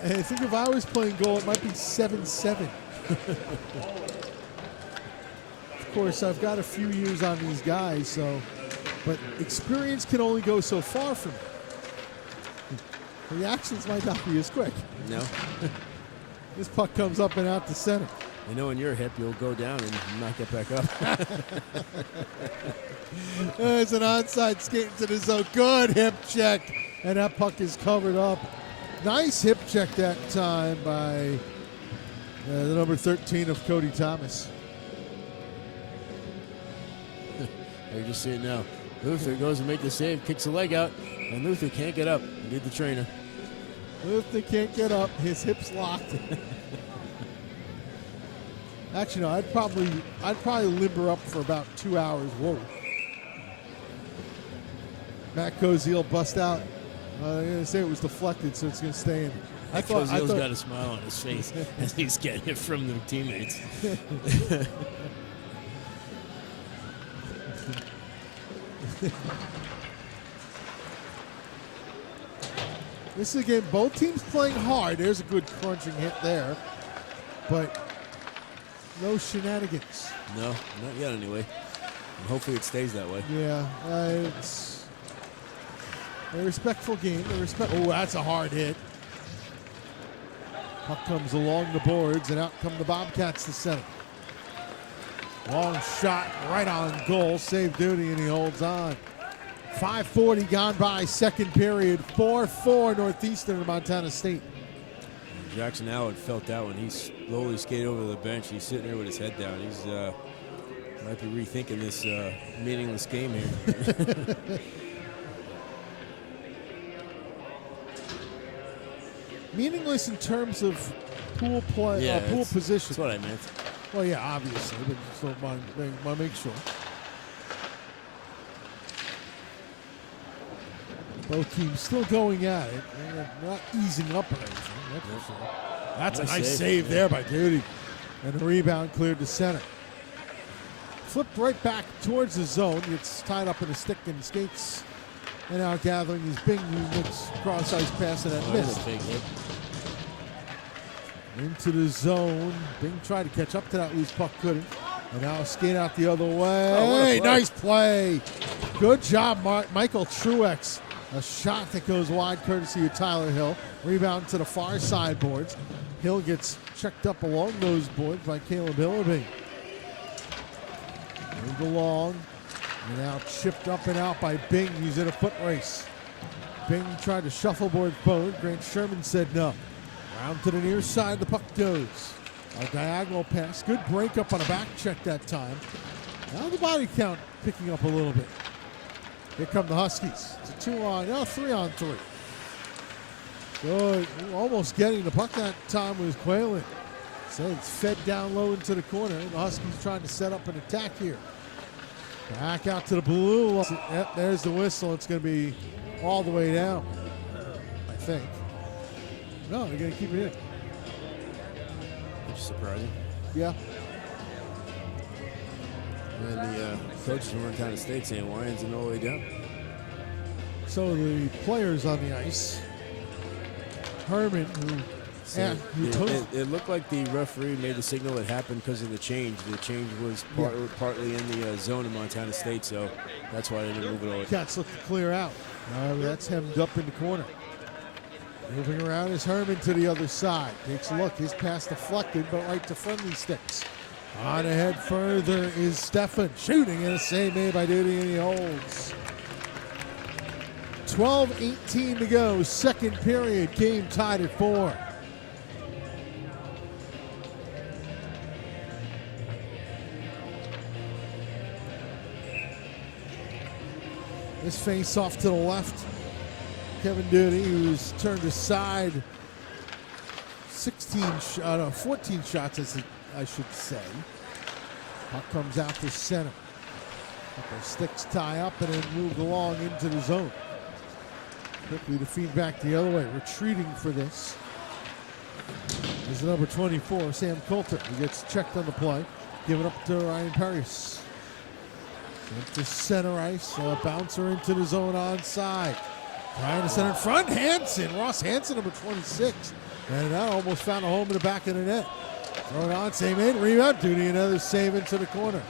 I think if I was playing goal, it might be 7-7. Of course, I've got a few years on these guys, but experience can only go so far for me. Reactions might not be as quick. No. This puck comes up and out to center. I know in your hip you'll go down and not get back up. There's an onside skate into the zone. Good hip check. And that puck is covered up. Nice hip check that time by the number 13 of Cody Thomas. You just see it now. Luther goes to make the save, kicks the leg out, and Luther can't get up. Need the trainer. Luther can't get up. His hip's locked. Actually, no. I'd probably limber up for about 2 hours. Whoa. Matt Cozy will bust out. I'm going to say it was deflected, so it's going to stay in. I thought Cozy's got a smile on his face as he's getting it from the teammates. This is a game, both teams playing hard. There's a good crunching hit there, but no shenanigans. No, not yet anyway. And hopefully it stays that way. Yeah, it's a respectful game. Oh, that's a hard hit. Puck comes along the boards, and out come the Bobcats to center. Long shot right on goal. Save duty, and he holds on. 5:40 gone by, second period. 4-4 Northeastern and Montana State. Jackson Allard felt that when he slowly skated over to the bench. He's sitting there with his head down. He's might be rethinking this meaningless game here. Meaningless in terms of pool play, pool position. That's what I meant. Well, yeah, obviously, but just want to make sure. Both teams still going at it. They're not easing up or anything. That's for sure. That's a nice save there by Duty. And the rebound cleared to center. Flipped right back towards the zone. Gets tied up in a stick and skates. And now gathering is Bing, who makes cross-ice pass and that missed. Into the zone. Bing tried to catch up to that loose puck, couldn't. And now skate out the other way. Oh, nice play. Good job, Michael Truex. A shot that goes wide courtesy of Tyler Hill. Rebound to the far side boards. Hill gets checked up along those boards by Caleb Hillabing. Moved along. And now chipped up and out by Bing. He's in a foot race. Bing tried to shuffleboard forward. Grant Sherman said no. Round to the near side, the puck goes. A diagonal pass. Good break up on a back check that time. Now the body count picking up a little bit. Here come the Huskies. It's a 3-on-3. Good. Almost getting the puck that time was Quaylen. So it's fed down low into the corner. The Huskies trying to set up an attack here. Back out to the blue. Yep, there's the whistle. It's going to be all the way down, I think. No, they're going to keep it in. Which is surprising. Yeah. And the coaches from Montana State saying, why isn't it all the way down? So the players on the ice. Herman, it looked like the referee made the signal it happened because of the change. The change was partly in the zone of Montana State, so that's why they didn't move it over. Cats look to clear out. That's hemmed up in the corner. Moving around is Herman to the other side. Takes a look. His pass deflected, but right to friendly sticks. On ahead further is Stefan. Shooting and a save made by Duty, and he holds. 12:18 to go. Second period. Game tied at 4. This face off to the left. Kevin Duty, who's turned aside 14 shots, I should say. Puck comes out to center. Couple sticks tie up and then moved along into the zone. Quickly to feed back the other way. Retreating for this is number 24, Sam Coulter. He gets checked on the play. Give it up to Ryan Paris. Into center ice. A bouncer into the zone onside. Trying to center in front. Hansen. Ross Hansen, number 26. And that almost found a home in the back of the net. Throw it on. Same in. Rebound. Duty. Another save into the corner.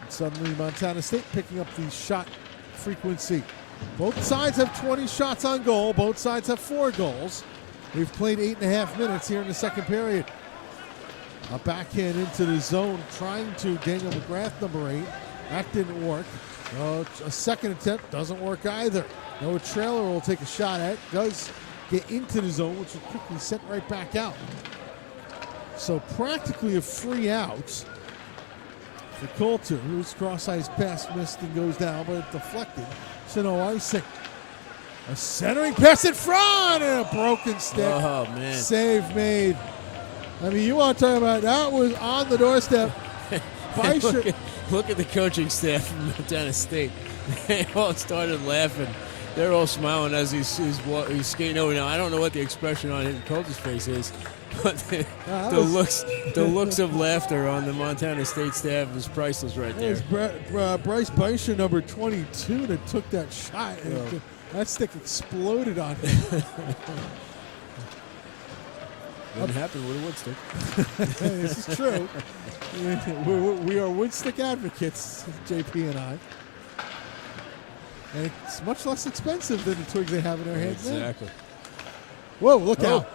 And suddenly Montana State picking up the shot frequency. Both sides have 20 shots on goal. Both sides have 4 goals. We've played 8.5 minutes here in the second period. A backhand into the zone. Trying to Daniel McGrath, number 8. That didn't work. A second attempt doesn't work either. Noah Trailer will take a shot at it. Does get into the zone, which will quickly sent right back out. So practically a free out for Coulter, whose cross-ice pass missed and goes down, but it deflected. So no icing. A centering pass in front and a broken stick. Oh, man. Save made. I mean, you want to talk about that was on the doorstep. Look at the coaching staff from Montana State. They all started laughing. They're all smiling as he's skating over. Now, I don't know what the expression on Coulter's face is, but the looks of laughter on the Montana State staff is priceless right there. It was Bryce Beischer, number 22, that took that shot. And that stick exploded on him. Didn't happen with a wood stick. This is true. We are wood stick advocates, JP and I. And it's much less expensive than the twigs they have in their hands now. Exactly. Whoa, look out.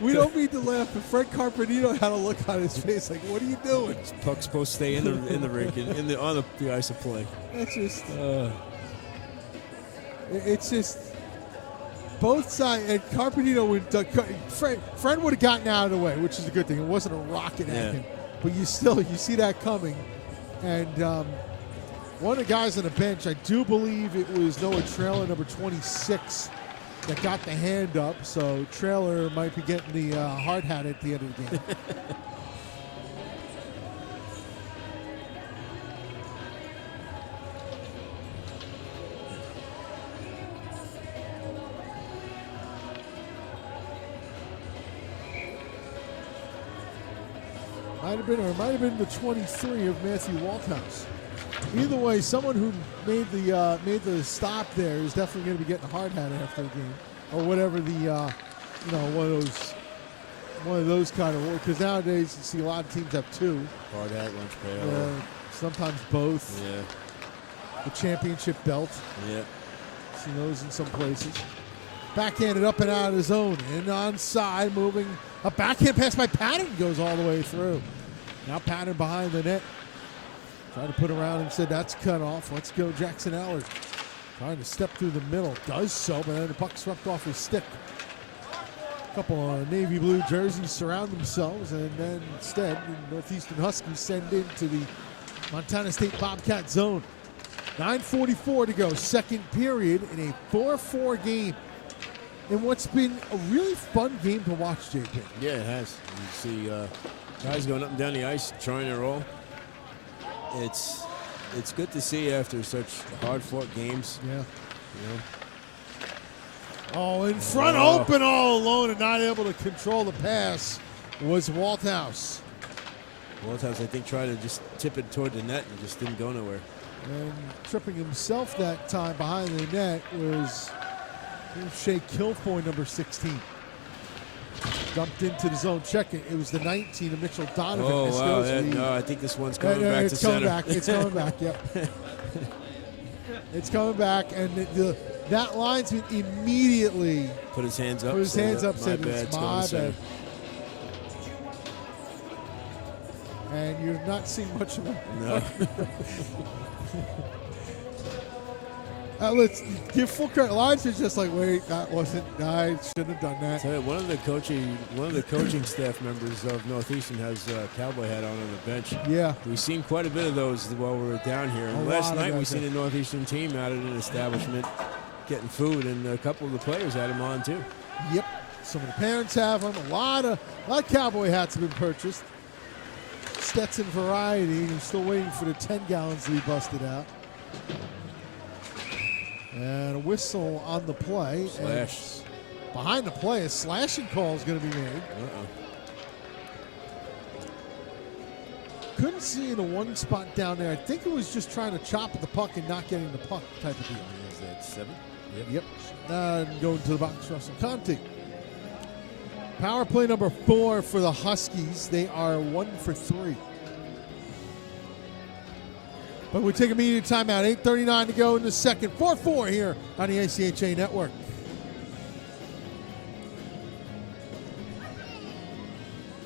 We don't mean to laugh, but Fred Carpenito had a look on his face like, what are you doing? This puck's supposed to stay in the rink, on the ice of play. That's just... It's just both sides, and Carpenito would. Fred would have gotten out of the way, which is a good thing. It wasn't a rocket at him, but you see that coming. And one of the guys on the bench, I do believe it was Noah Trailer, number 26, that got the hand up. So Trailer might be getting the hard hat at the end of the game. Might have been, or it might have been the 23 of Matthew Walthouse. Either way, someone who made the stop there is definitely going to be getting a hard hat after the game, or whatever the one of those kind of, because nowadays you see a lot of teams have two. Hard hat, lunch pail. Sometimes both. Yeah. The championship belt. Yeah. See those in some places. Backhanded up and out of the zone. And onside, moving. A backhand pass by Patton goes all the way through. Now Patton behind the net. Tried to put around and said, that's cut off. Let's go Jackson Allard. Trying to step through the middle. Does so, but then the puck swept off his stick. A couple of navy blue jerseys surround themselves, and then instead, the Northeastern Huskies send into the Montana State Bobcat zone. 9:44 to go, second period in a 4-4 game. In what's been a really fun game to watch, JP. Yeah, it has. You see guys going up and down the ice, trying to roll. It's good to see after such hard-fought games. Yeah. You know. Oh, in front, open all alone, and not able to control the pass was Walthouse. Walthouse, I think, tried to just tip it toward the net and just didn't go nowhere. And tripping himself that time behind the net was Shea Kilfoy, number 16. Dumped into the zone. Check it. It was the 19 of Mitchell Donovan. Oh, wow. No, I think this one's coming back to center. It's coming back, yep. It's coming back, and that linesman immediately put his hands up. Said, it's my bad. And you're not seeing much of it. No. Let's give full credit. Linesman's just like, wait, that wasn't. I shouldn't have done that. So one of the coaching staff members of Northeastern has a cowboy hat on the bench. Yeah, we've seen quite a bit of those while we were down here. And last night we seen a Northeastern team out at an establishment getting food, and a couple of the players had them on too. Yep, some of the parents have them. A lot of cowboy hats have been purchased. Stetson variety. We're still waiting for the 10 gallons to be busted out. And a whistle on the play. Slash. Behind the play, a slashing call is going to be made. Couldn't see in a one spot down there. I think it was just trying to chop at the puck and not getting the puck type of deal. Is that 7? Yep. And going to the box, Russell Conte. Power play number 4 for the Huskies. They are 1 for 3. But we take a immediate timeout. 8:39 to go in the second. 4-4 here on the ACHA Network.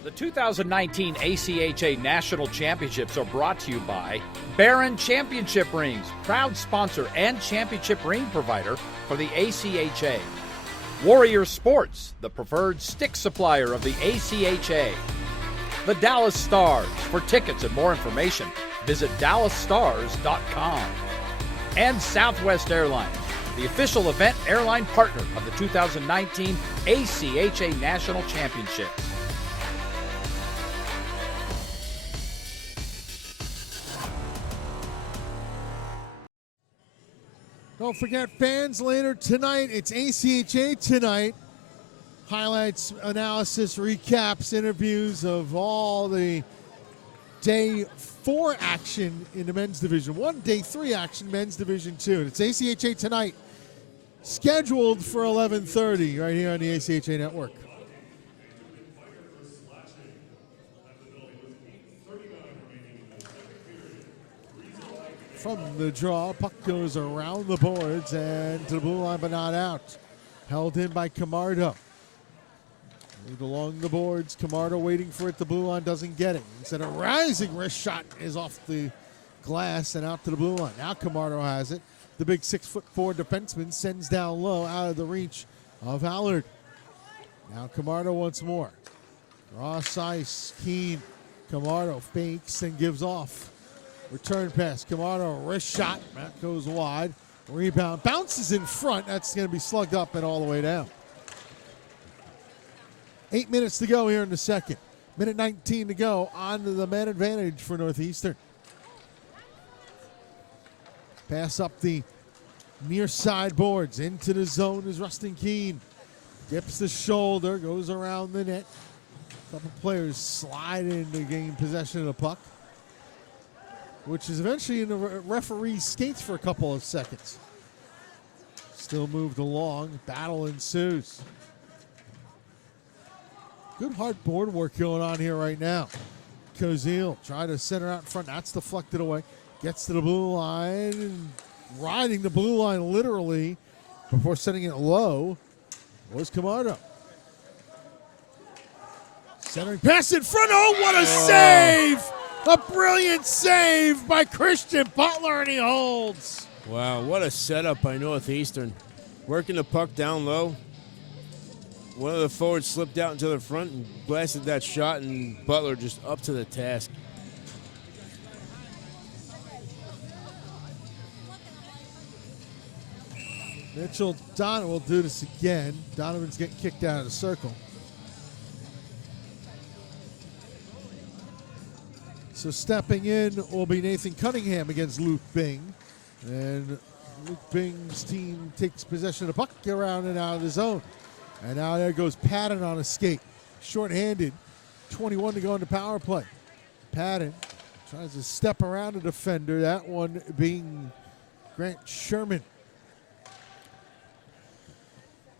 The 2019 ACHA National Championships are brought to you by Barron Championship Rings, proud sponsor and championship ring provider for the ACHA. Warrior Sports, the preferred stick supplier of the ACHA. The Dallas Stars. For tickets and more information, visit dallasstars.com. And Southwest Airlines, the official event airline partner of the 2019 ACHA National Championships. Don't forget, fans, later tonight, it's ACHA Tonight. Highlights, analysis, recaps, interviews of all the Day 4 action in the men's Division 1, Day 3 action, men's Division 2. It's ACHA Tonight, scheduled for 11:30 right here on the ACHA Network. From the draw, puck goes around the boards and to the blue line, but not out. Held in by Camardo. Moved along the boards. Camardo waiting for it. The blue line doesn't get it. Instead, a rising wrist shot is off the glass and out to the blue line. Now Camardo has it. The big 6'4" defenseman sends down low out of the reach of Allard. Now Camardo once more. Ross ice. Keene. Camardo fakes and gives off. Return pass. Camardo, wrist shot. That goes wide. Rebound. Bounces in front. That's going to be slugged up and all the way down. 8 minutes to go here in the second. Minute 19 to go. On to the man advantage for Northeastern. Pass up the near side boards. Into the zone is Rustin Keene. Dips the shoulder. Goes around the net. couple players slide into gain possession of the puck, which is eventually in the referee's skates for a couple of seconds. Still moved along. Battle ensues. Good hard board work going on here right now. Kozil try to center out in front. That's deflected away. Gets to the blue line and riding the blue line literally before setting it low was Camardo. Centering pass in front. Oh, what a save! A brilliant save by Christian Butler, and he holds. Wow, what a setup by Northeastern. Working the puck down low. One of the forwards slipped out into the front and blasted that shot, and Butler just up to the task. Mitchell Donovan will do this again. Donovan's getting kicked out of the circle. So stepping in will be Nathan Cunningham against Luke Bing. And Luke Bing's team takes possession of the puck around and out of the zone. And now there goes Patton on a skate. Short-handed. 21 to go in the power play. Patton tries to step around a defender. That one being Grant Sherman.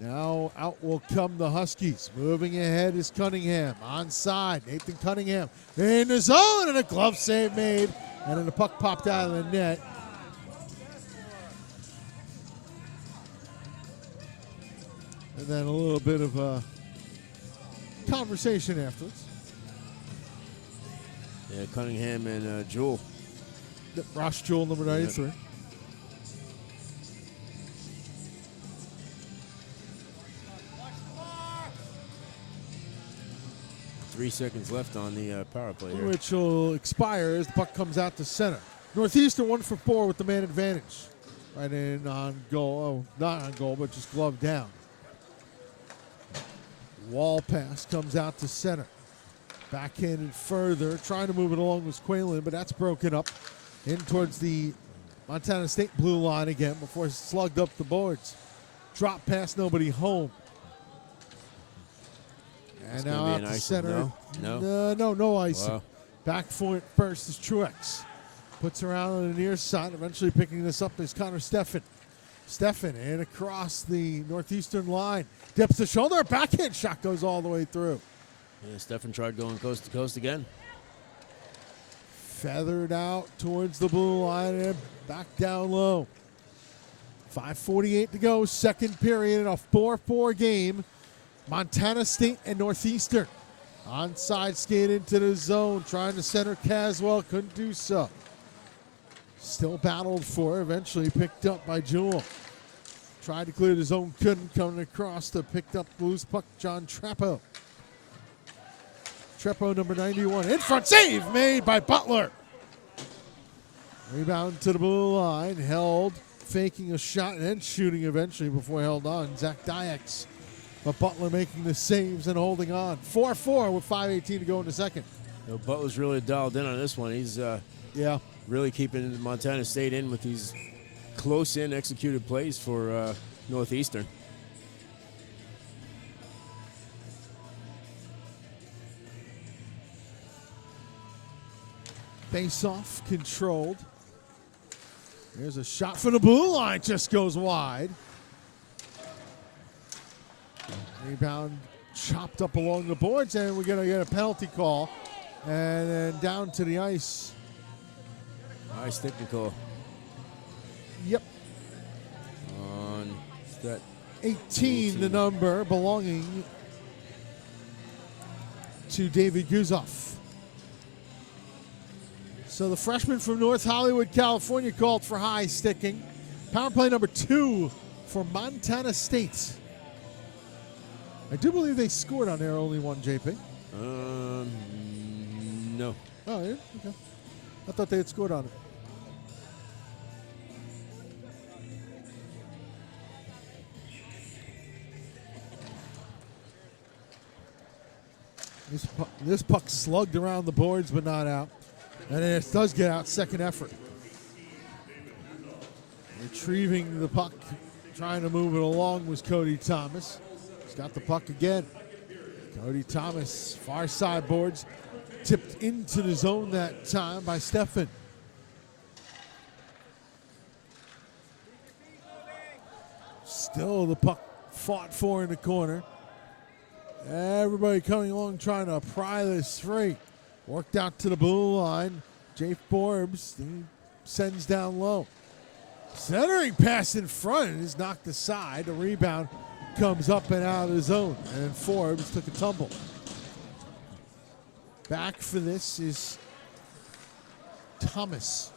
Now out will come the Huskies. Moving ahead is Cunningham. Onside, Nathan Cunningham in the zone, and a glove save made. And then the puck popped out of the net. And then a little bit of a conversation afterwards. Yeah, Cunningham and Jewell. Ross Jewell, number 93. Yep. 3 seconds left on the power play here. Which will expire as the puck comes out to center. Northeastern 1 for 4 with the man advantage. Right in on goal. Oh, not on goal, but just gloved down. Wall pass comes out to center. Backhanded further. Trying to move it along was Quaylen, but that's broken up. In towards the Montana State blue line again before it's slugged up the boards. Drop pass, nobody home. And now out to center. No icing. Wow. Back foot first is Truex. Puts around on the near side. Eventually picking this up is Connor Steffen. Steffen and across the Northeastern line. Dips the shoulder. Backhand shot goes all the way through. Yeah, Steffen tried going coast to coast again. Feathered out towards the blue line and back down low. 5:48 to go. Second period in a 4-4 game. Montana State and Northeastern. Onside skate into the zone. Trying to center Caswell. Couldn't do so. Still battled for. Eventually picked up by Jewell. Tried to clear the zone. Couldn't. Coming across to picked up the loose puck. John Treppo. Treppo, number 91. In front. Save made by Butler. Rebound to the blue line. Held. Faking a shot and then shooting eventually before held on. Zach Dyax. But Butler making the saves and holding on. 4-4 with 5:18 to go in the second. You know, Butler's really dialed in on this one. He's really keeping Montana State in with these close-in executed plays for Northeastern. Face-off controlled. There's a shot from the blue line. Just goes wide. Rebound chopped up along the boards, and we're going to get a penalty call. And then down to the ice. Nice technical. Yep. On that 18, the number belonging to David Guzoff. So the freshman from North Hollywood, California, called for high sticking. Power play number 2 for Montana State. I do believe they scored on there, only one, JP. No. Oh, yeah? Okay. I thought they had scored on it. This puck slugged around the boards, but not out. And it does get out, second effort. Retrieving the puck, trying to move it along was Cody Thomas. He's got the puck again. Cody Thomas, far side boards, tipped into the zone that time by Stefan. Still the puck fought for in the corner. Everybody coming along trying to pry this free. Worked out to the blue line. Jake Forbes sends down low. Centering pass in front is knocked aside. The rebound comes up and out of the zone, and Forbes took a tumble. Back for this is Thomas.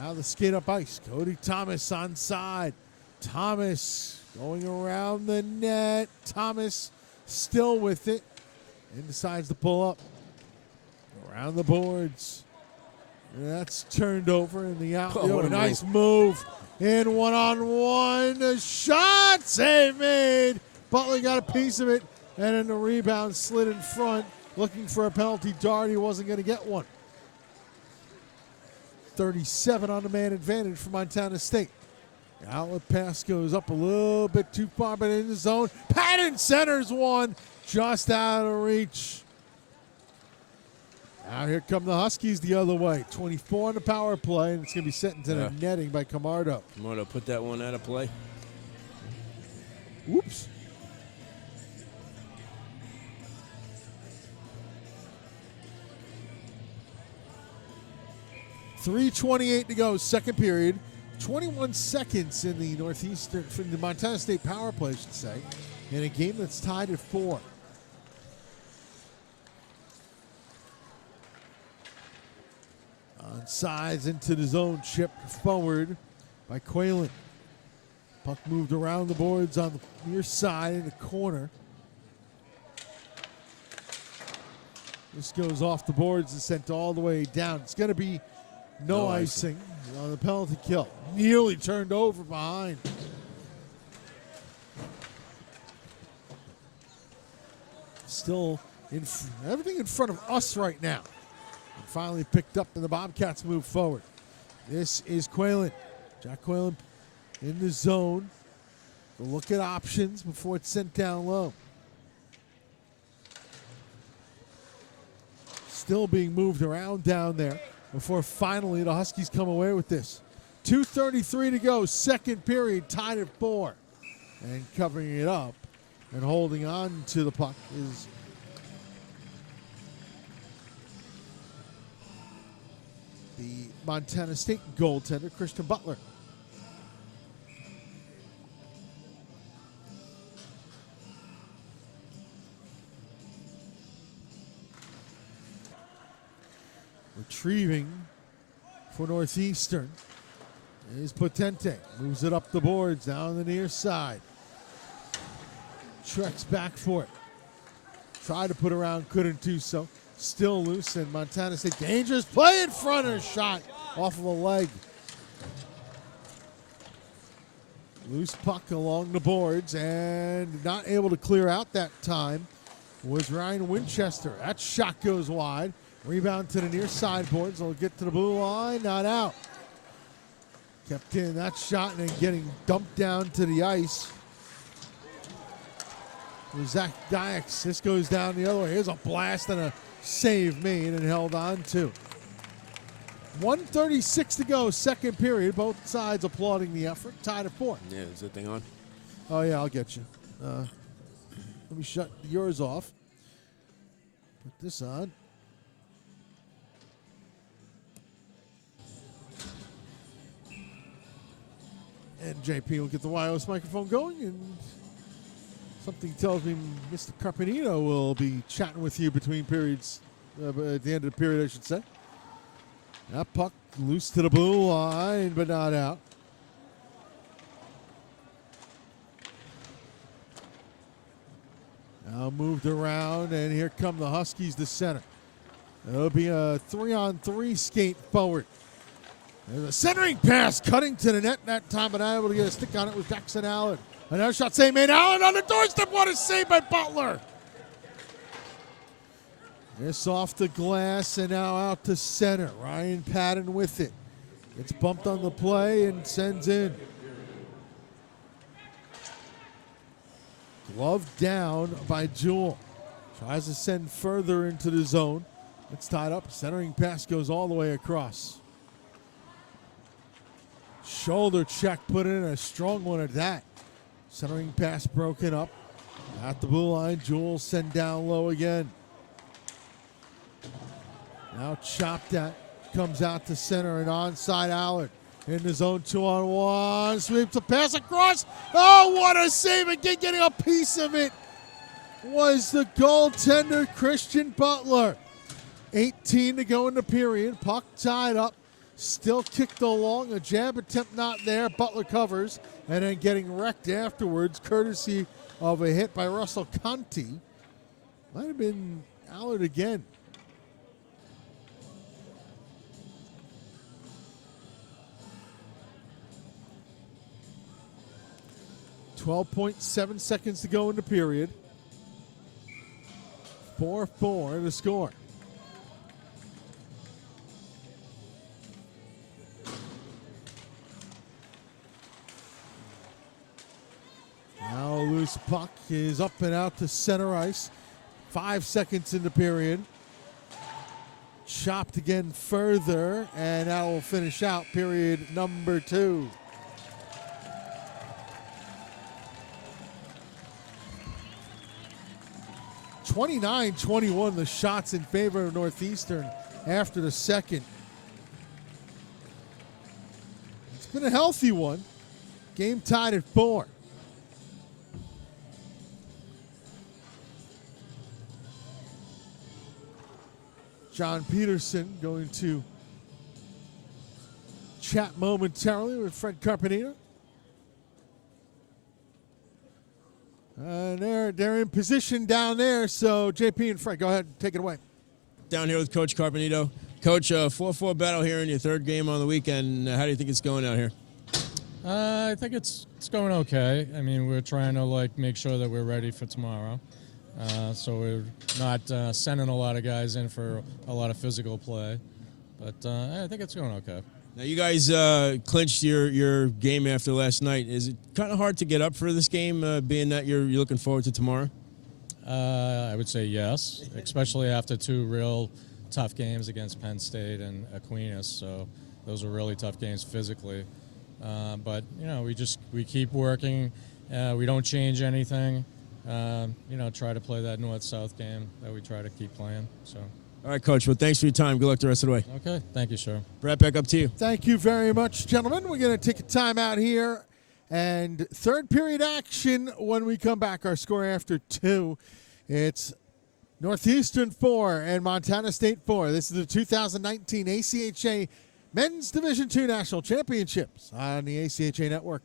Now the skate up ice. Cody Thomas on side. Thomas going around the net. Thomas still with it and decides to pull up. Around the boards. And that's turned over in the out. Oh, what a nice move. In one-on-one. A shot. Save made. Butler got a piece of it. And then the rebound slid in front. Looking for a penalty. Doherty wasn't going to get one. 37 on the man advantage for Montana State. The outlet pass goes up a little bit too far, but in the zone. Patton centers one. Just out of reach. Now here come the Huskies the other way. 24 on the power play, and it's going to be sent into the netting by Camardo. Camardo put that one out of play. Whoops. .328 to go, second period. 21 seconds in the Northeastern, from the Montana State power play, I should say, in a game that's tied at 4. On sides into the zone, chipped forward by Quaylen. Puck moved around the boards on the near side in the corner. This goes off the boards and sent all the way down. It's going to be no icing on the penalty kill. Nearly turned over behind. Still everything in front of us right now. And finally picked up and the Bobcats move forward. This is Quaylen. Jack Quaylen in the zone. We'll look at options before it's sent down low. Still being moved around down there before finally the Huskies come away with this. 2:33 to go, second period, tied at 4. And covering it up and holding on to the puck is the Montana State goaltender, Christian Butler. Retrieving for Northeastern is Potente. Moves it up the boards, down the near side. Treks back for it. Tried to put around, couldn't do so. Still loose, and Montana State dangerous play in front of a shot off of a leg. Loose puck along the boards, and not able to clear out that time was Ryan Winchester. That shot goes wide. Rebound to the near side boards. They'll get to the blue line. Not out. Kept in that shot and then getting dumped down to the ice. Zach Dyax. This goes down the other way. Here's a blast and a save made and held on to. 1:36 to go, second period. Both sides applauding the effort. Tied at 4. Yeah, is that thing on? Oh, yeah, I'll get you. Let me shut yours off. Put this on. And JP will get the wireless microphone going, and something tells me Mr. Carpenito will be chatting with you between periods, at the end of the period, I should say. That puck loose to the blue line, but not out. Now moved around, and here come the Huskies to center. It'll be a 3-on-3 skate forward. There's a centering pass cutting to the net that time, but not able to get a stick on it with Jackson Allen. Another shot save made. Allen on the doorstep. What a save by Butler. This off the glass and now out to center. Ryan Patton with it. Gets bumped on the play and sends in. Glove down by Jewell. Tries to send further into the zone. It's tied up. Centering pass goes all the way across. Shoulder check put in, a strong one at that. Centering pass broken up. At the blue line, Jules send down low again. Now chopped at. Comes out to center and onside Allard. In the zone, 2-on-1. Sweeps the pass across. Oh, what a save again. Getting a piece of it was the goaltender, Christian Butler. 18 to go in the period. Puck tied up. Still kicked along. A jab attempt not there. Butler covers. And then getting wrecked afterwards, courtesy of a hit by Russell Conti. Might have been Allard again. .7 seconds to go in the period. 4-4 to score. Now a loose puck is up and out to center ice. 5 seconds in the period. Chopped again further, and that will finish out period number 2. (29-21) the shots in favor of Northeastern after the second. It's been a healthy one. Game tied at 4. John Peterson going to chat momentarily with Fred Carpenita. And they're in position down there, so JP and Fred, go ahead and take it away. Down here with Coach Carpenito. Coach, 4-4 battle here in your third game on the weekend. How do you think it's going out here? I think it's going okay. I mean, we're trying to make sure that we're ready for tomorrow. So we're not sending a lot of guys in for a lot of physical play. But I think it's going okay. Now, you guys clinched your game after last night. Is it kind of hard to get up for this game, being that you're looking forward to tomorrow? I would say yes, especially after 2 real tough games against Penn State and Aquinas. So those were really tough games physically. But, we keep working. We don't change anything. Try to play that north-south game that we try to keep playing. So. All right, Coach. Well, thanks for your time. Good luck the rest of the way. Okay. Thank you, sir. Brett, back up to you. Thank you very much, gentlemen. We're going to take a timeout here. And third period action when we come back. Our score after 2. It's Northeastern 4 and Montana State 4. This is the 2019 ACHA Men's Division II National Championships on the ACHA Network.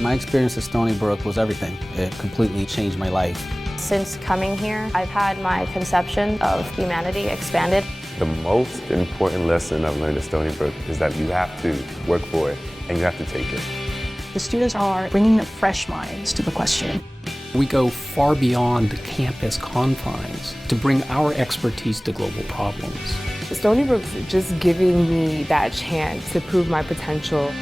My experience at Stony Brook was everything. It completely changed my life. Since coming here, I've had my conception of humanity expanded. The most important lesson I've learned at Stony Brook is that you have to work for it and you have to take it. The students are bringing fresh minds to the question. We go far beyond campus confines to bring our expertise to global problems. Stony Brook's just giving me that chance to prove my potential.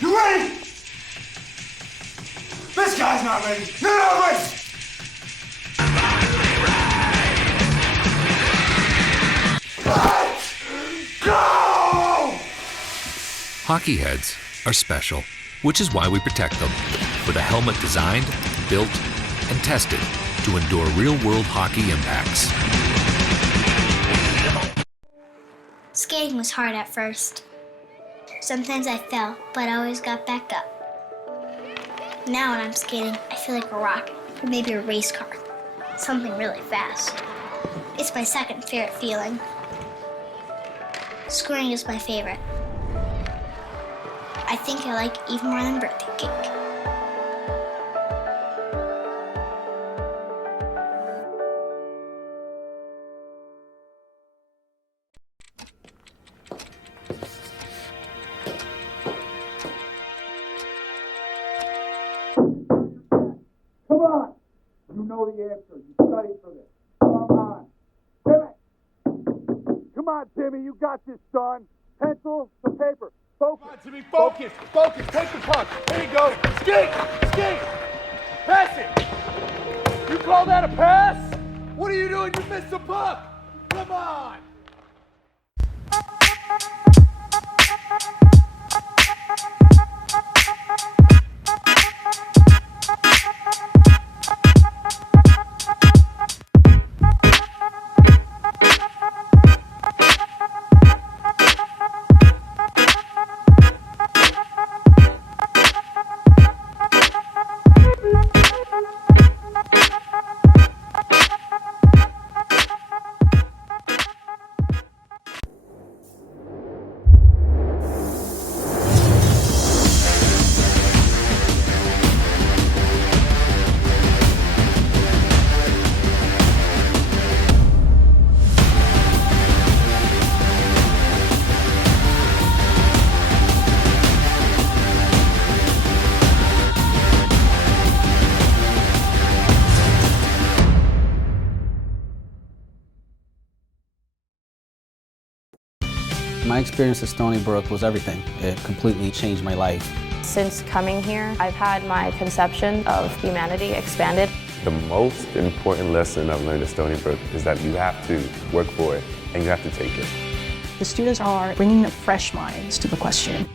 You ready? This guy's not ready. You're not ready. Let's go! Hockey heads are special, which is why we protect them with a helmet designed, built, and tested to endure real-world hockey impacts. Skating was hard at first. Sometimes I fell, but I always got back up. Now when I'm skating, I feel like a rocket, or maybe a race car. Something really fast. It's my second favorite feeling. Scoring is my favorite. I think I like it even more than birthday cake. Come on. You know the answer. You studied for this. Come on. Timmy. Come on, Timmy. You got this, son. Pencil to paper. Focus. Focus. Focus. Take the puck. Here you go. Skate. Skate. Pass it. You call that a pass? What are you doing? You missed the puck. Come on. My experience at Stony Brook was everything. It completely changed my life. Since coming here, I've had my conception of humanity expanded. The most important lesson I've learned at Stony Brook is that you have to work for it and you have to take it. The students are bringing fresh minds to the question.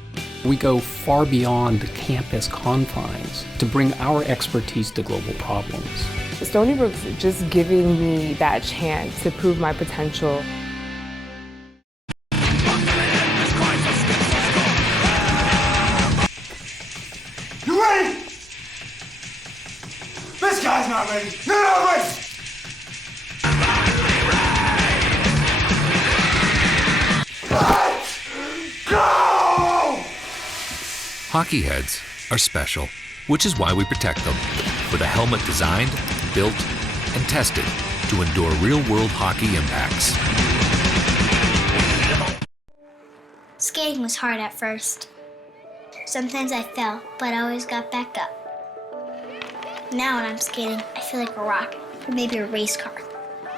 We go far beyond campus confines to bring our expertise to global problems. Stony Brook's just giving me that chance to prove my potential. You ready? This guy's not ready. You're not ready. Let's go! Hockey heads are special, which is why we protect them with a helmet designed, built, and tested to endure real-world hockey impacts. Skating was hard at first. Sometimes I fell, but I always got back up. Now when I'm skating, I feel like a rocket, or maybe a race car.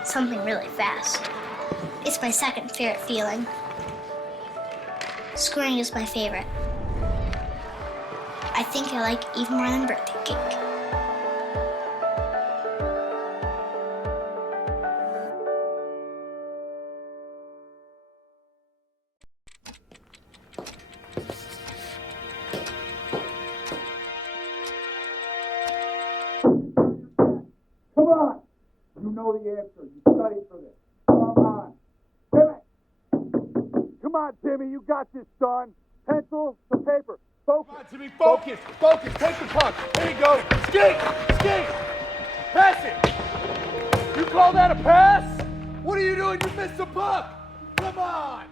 Something really fast. It's my second favorite feeling. Scoring is my favorite. I think I like it even more than birthday cake. Come on. You know the answer. You studied for this. Come on. Timmy. Come on, Timmy. You got this, son. Pencil to paper. Focus. Timmy, focus. Focus. Take the puck. Here you go. Skate. Skate. Pass it. You call that a pass? What are you doing? You missed the puck. Come on.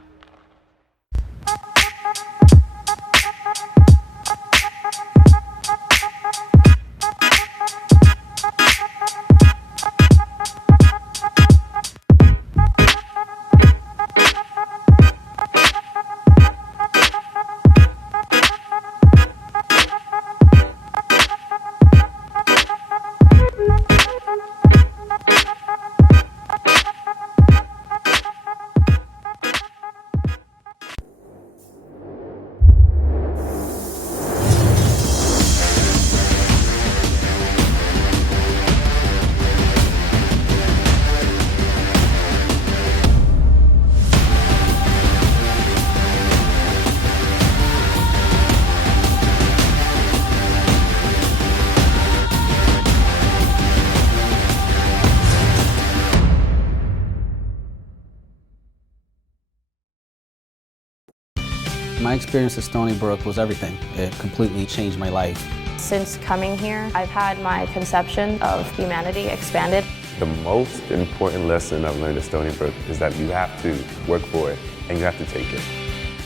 My experience at Stony Brook was everything. It completely changed my life. Since coming here, I've had my conception of humanity expanded. The most important lesson I've learned at Stony Brook is that you have to work for it and you have to take it.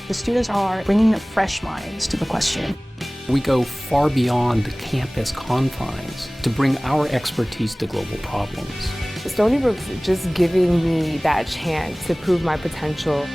The students are bringing fresh minds to the question. We go far beyond campus confines to bring our expertise to global problems. Stony Brook's just giving me that chance to prove my potential.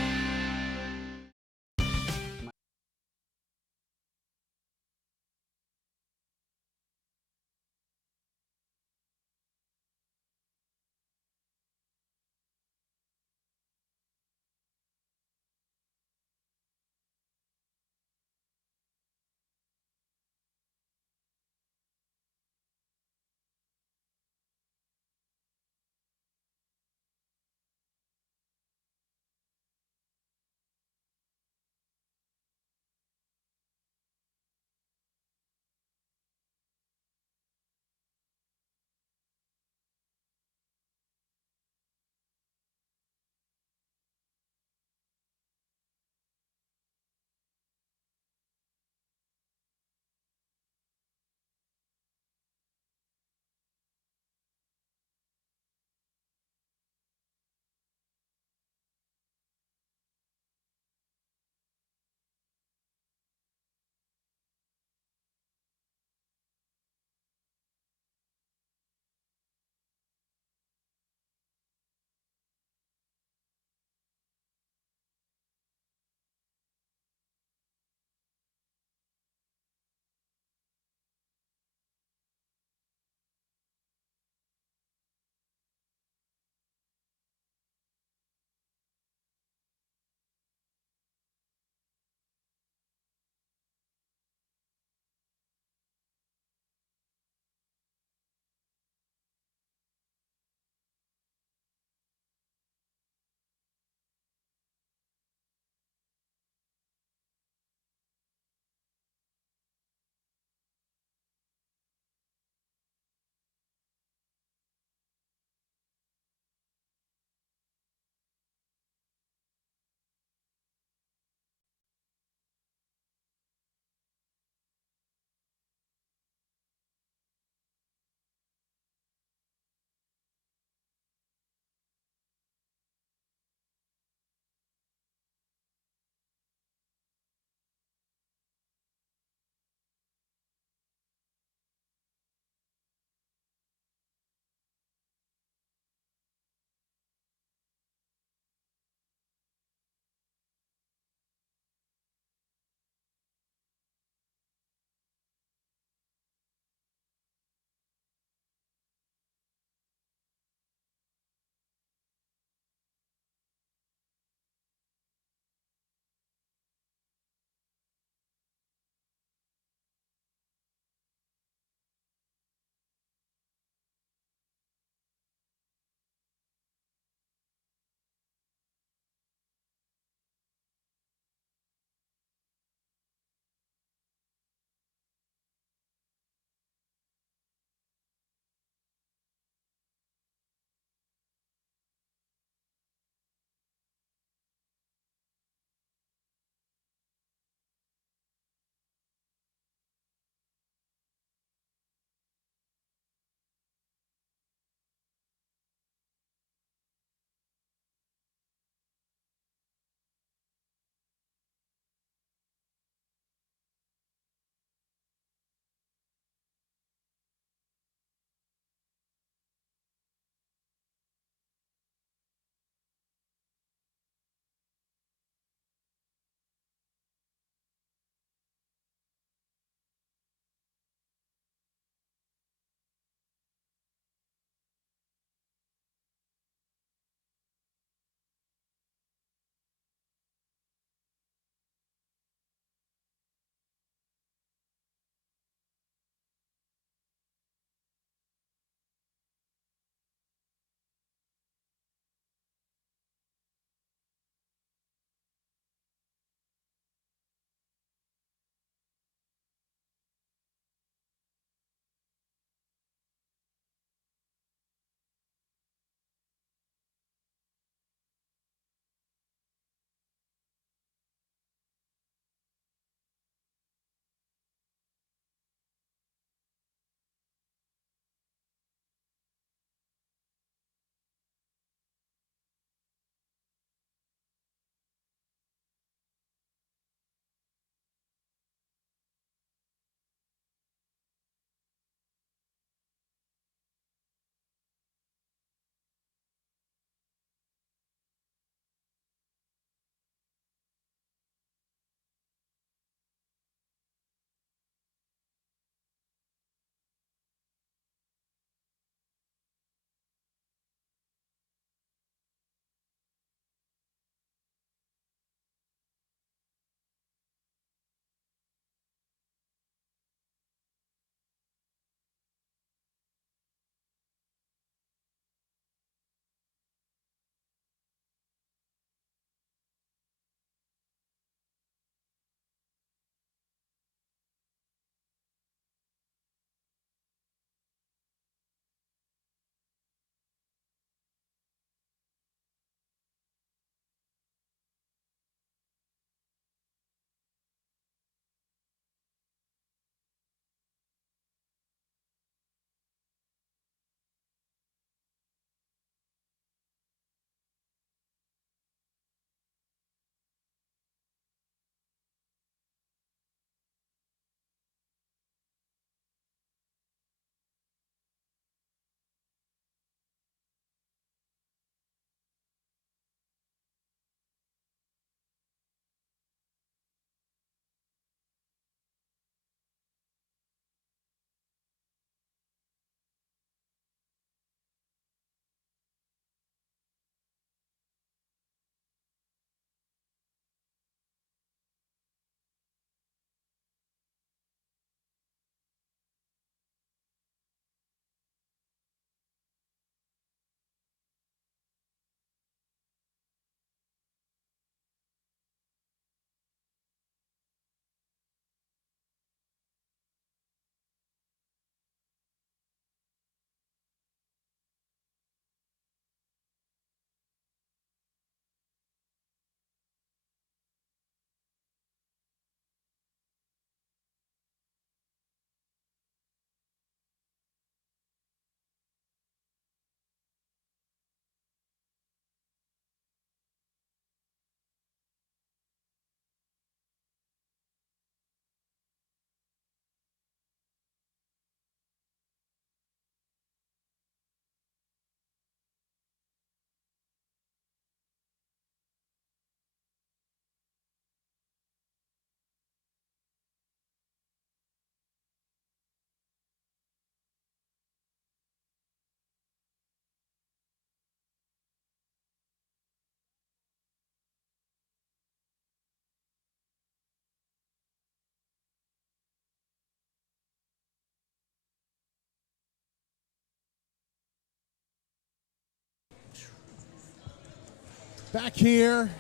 Back here,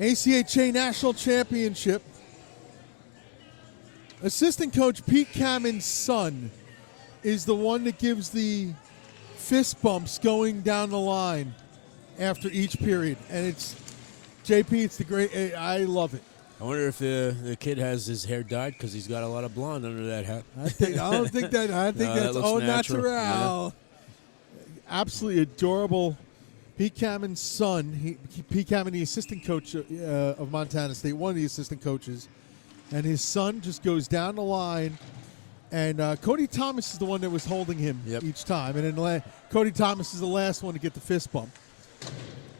ACHA National Championship. Assistant coach Pete Kammen's son is the one that gives the fist bumps going down the line after each period. And it's, JP, it's the great, I love it. I wonder if the kid has his hair dyed because he's got a lot of blonde under that hat. I think that's au natural. Yeah. Absolutely adorable. Pete Kammen's son, Pete Kammen, the assistant coach of Montana State, one of the assistant coaches, and his son just goes down the line, and Cody Thomas is the one that was holding him each time, and then Cody Thomas is the last one to get the fist bump.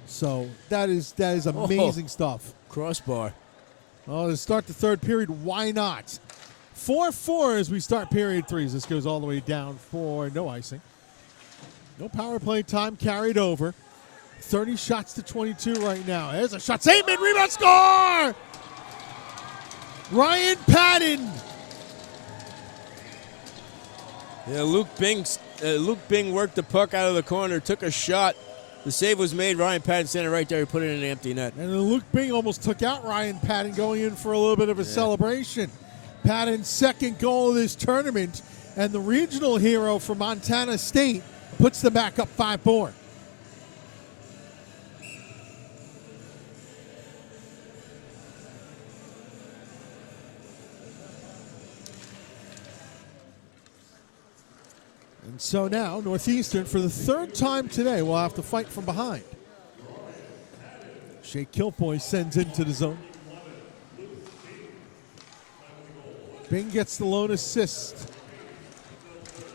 So that is amazing stuff. Crossbar. Oh, to start the third period, why not? 4-4 as we start period 3. This goes all the way down for no icing. No power play time carried over. 30 shots to 22 right now. There's a shot. Save mid, rebound, score! Ryan Patton. Yeah, Luke Bing worked the puck out of the corner, took a shot. The save was made. Ryan Patton standing right there. He put it in an empty net. And then Luke Bing almost took out Ryan Patton going in for a little bit of a celebration. Patton's second goal of this tournament, and the regional hero for Montana State puts them back up 5-4. And so now, Northeastern, for the third time today, will have to fight from behind. Shea Kilfoy sends into the zone. Bing gets the lone assist.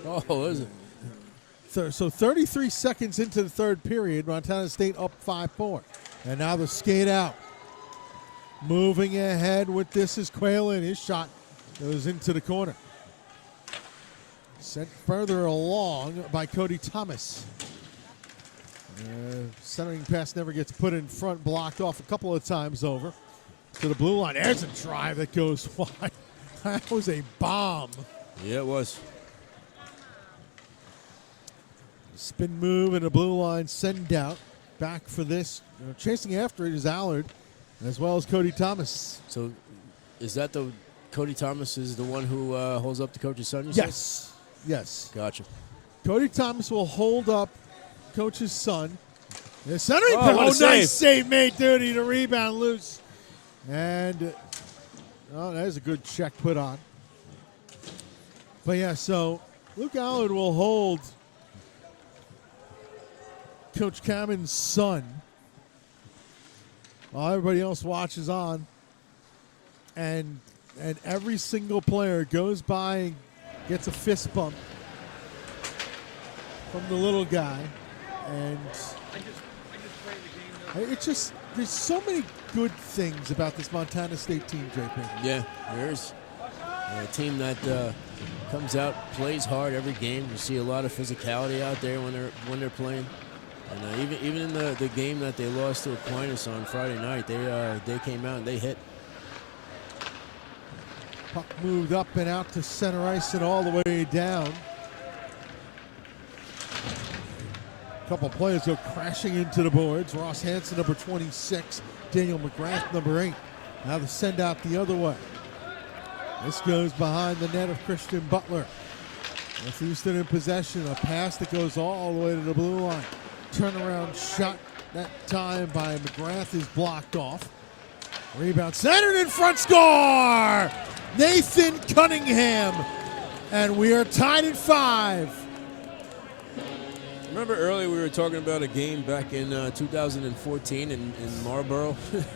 Oh, is it? So 33 seconds into the third period, Montana State up 5-4. And now the skate out. Moving ahead with this is Quaylen. His shot goes into the corner. Sent further along by Cody Thomas. Centering pass never gets put in front, blocked off a couple of times over to the blue line. There's a drive that goes wide. That was a bomb. Yeah, it was. Spin move and a blue line send out. Back for this. Chasing after it is Allard, as well as Cody Thomas. So is that the Cody Thomas is the one who holds up the coach's son? Yes. Yes. Gotcha. Cody Thomas will hold up coach's son. The centering nice save made, duty to rebound loose. And that is a good check put on. But yeah, so Luke Allard will hold Coach Kammen's son while everybody else watches on. And every single player goes by and gets a fist bump from the little guy. And it's just, there's so many good things about this Montana State team, JP. Yeah, there's a team that comes out, plays hard every game. You see a lot of physicality out there when they're playing. And even in the game that they lost to Aquinas on Friday night, they came out and they hit. Puck moved up and out to center ice and all the way down. A couple players go crashing into the boards. Ross Hansen, number 26. Daniel McGrath, number 8. Now the send out the other way. This goes behind the net of Christian Butler. Northeastern in possession. A pass that goes all the way to the blue line. Turnaround shot that time by McGrath is blocked off. Rebound centered in front, score! Nathan Cunningham. And we are tied at 5. Remember earlier we were talking about a game back in 2014 in Marlboro?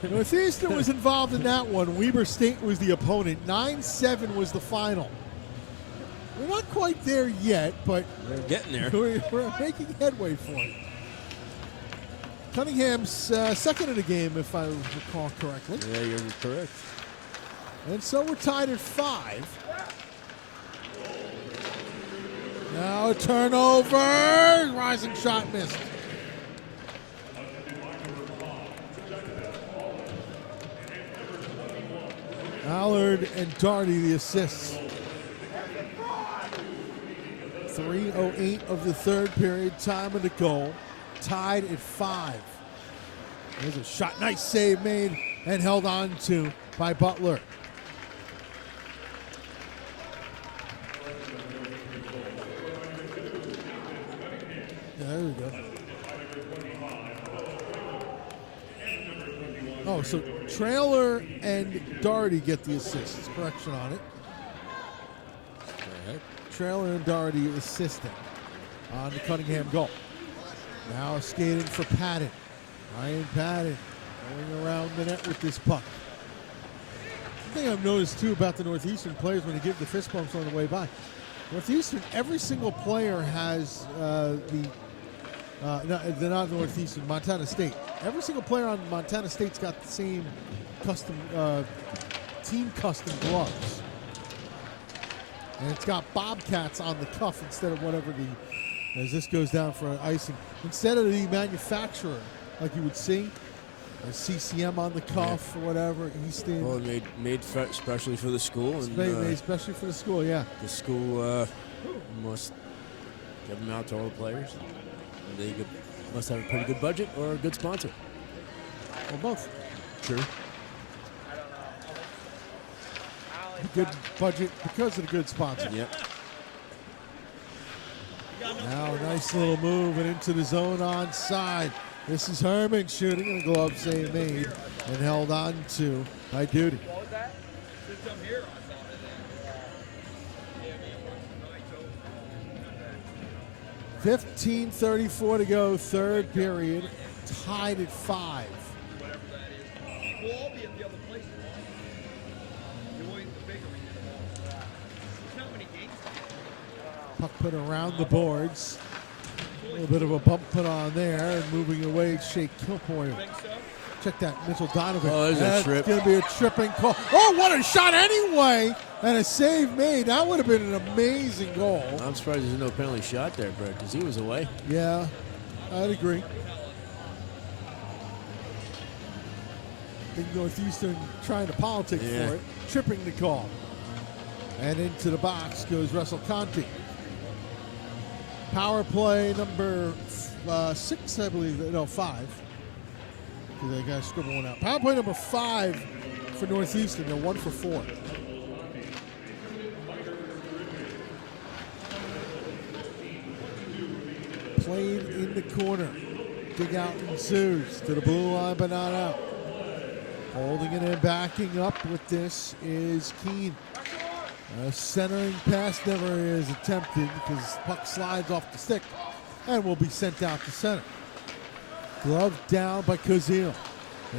Northeastern was involved in that one. Weber State was the opponent. 9-7 was the final. We're not quite there yet, but we're getting there. We're making headway for it. Cunningham's second in the game, if I recall correctly. Yeah, you're correct. And so we're tied at 5. Now a turnover. Rising shot missed. Allard and Darty the assists. 3:08 of the third period. Time of the goal. Tied at 5. There's a shot. Nice save made and held on to by Butler. There we go. Oh, so Trailer and Doherty get the assists. Correction on it. Trailer and Doherty assisting on the Cunningham goal. Now skating for Patton. Ryan Patton going around the net with this puck. The thing I've noticed too about the Northeastern players when they give the fist bumps on the way by. Northeastern, every single player has they're not Northeastern, Montana State. Every single player on Montana State's got the same custom, team custom gloves. And it's got Bobcats on the cuff instead of whatever as this goes down for icing. Instead of the manufacturer, like you would see, a CCM on the cuff or whatever, Easton. Well, made especially for the school. It's made especially for the school, yeah. The school must give them out to all the players. They must have a pretty good budget or a good sponsor. Or both. True. Good budget because of the good sponsor. Yep. Now nice little move and into the zone onside. This is Herman shooting and a glove save made and held on to by Duty. 15:34 to go, third period, tied at 5. Puck put around the boards. A little bit of a bump put on there, and moving away, Shea Kilpoint. Check that, Mitchell Donovan. Oh, there's a trip. That's going to be a tripping call. Oh, what a shot anyway! And a save made. That would have been an amazing goal. I'm surprised there's no penalty shot there, Brett, because he was away. Yeah, I'd agree. I think Northeastern trying to politic for it. Tripping the call. And into the box goes Russell Conti. Power play number 6, I believe. No, 5. Because they got to scribble one out. Power play number 5 for Northeastern. They're 1 for 4. Played in the corner. Dig out ensues to the blue line, but not out. Holding it and backing up with this is Keene. A centering pass never is attempted because puck slides off the stick and will be sent out to center. Glove down by Kazil.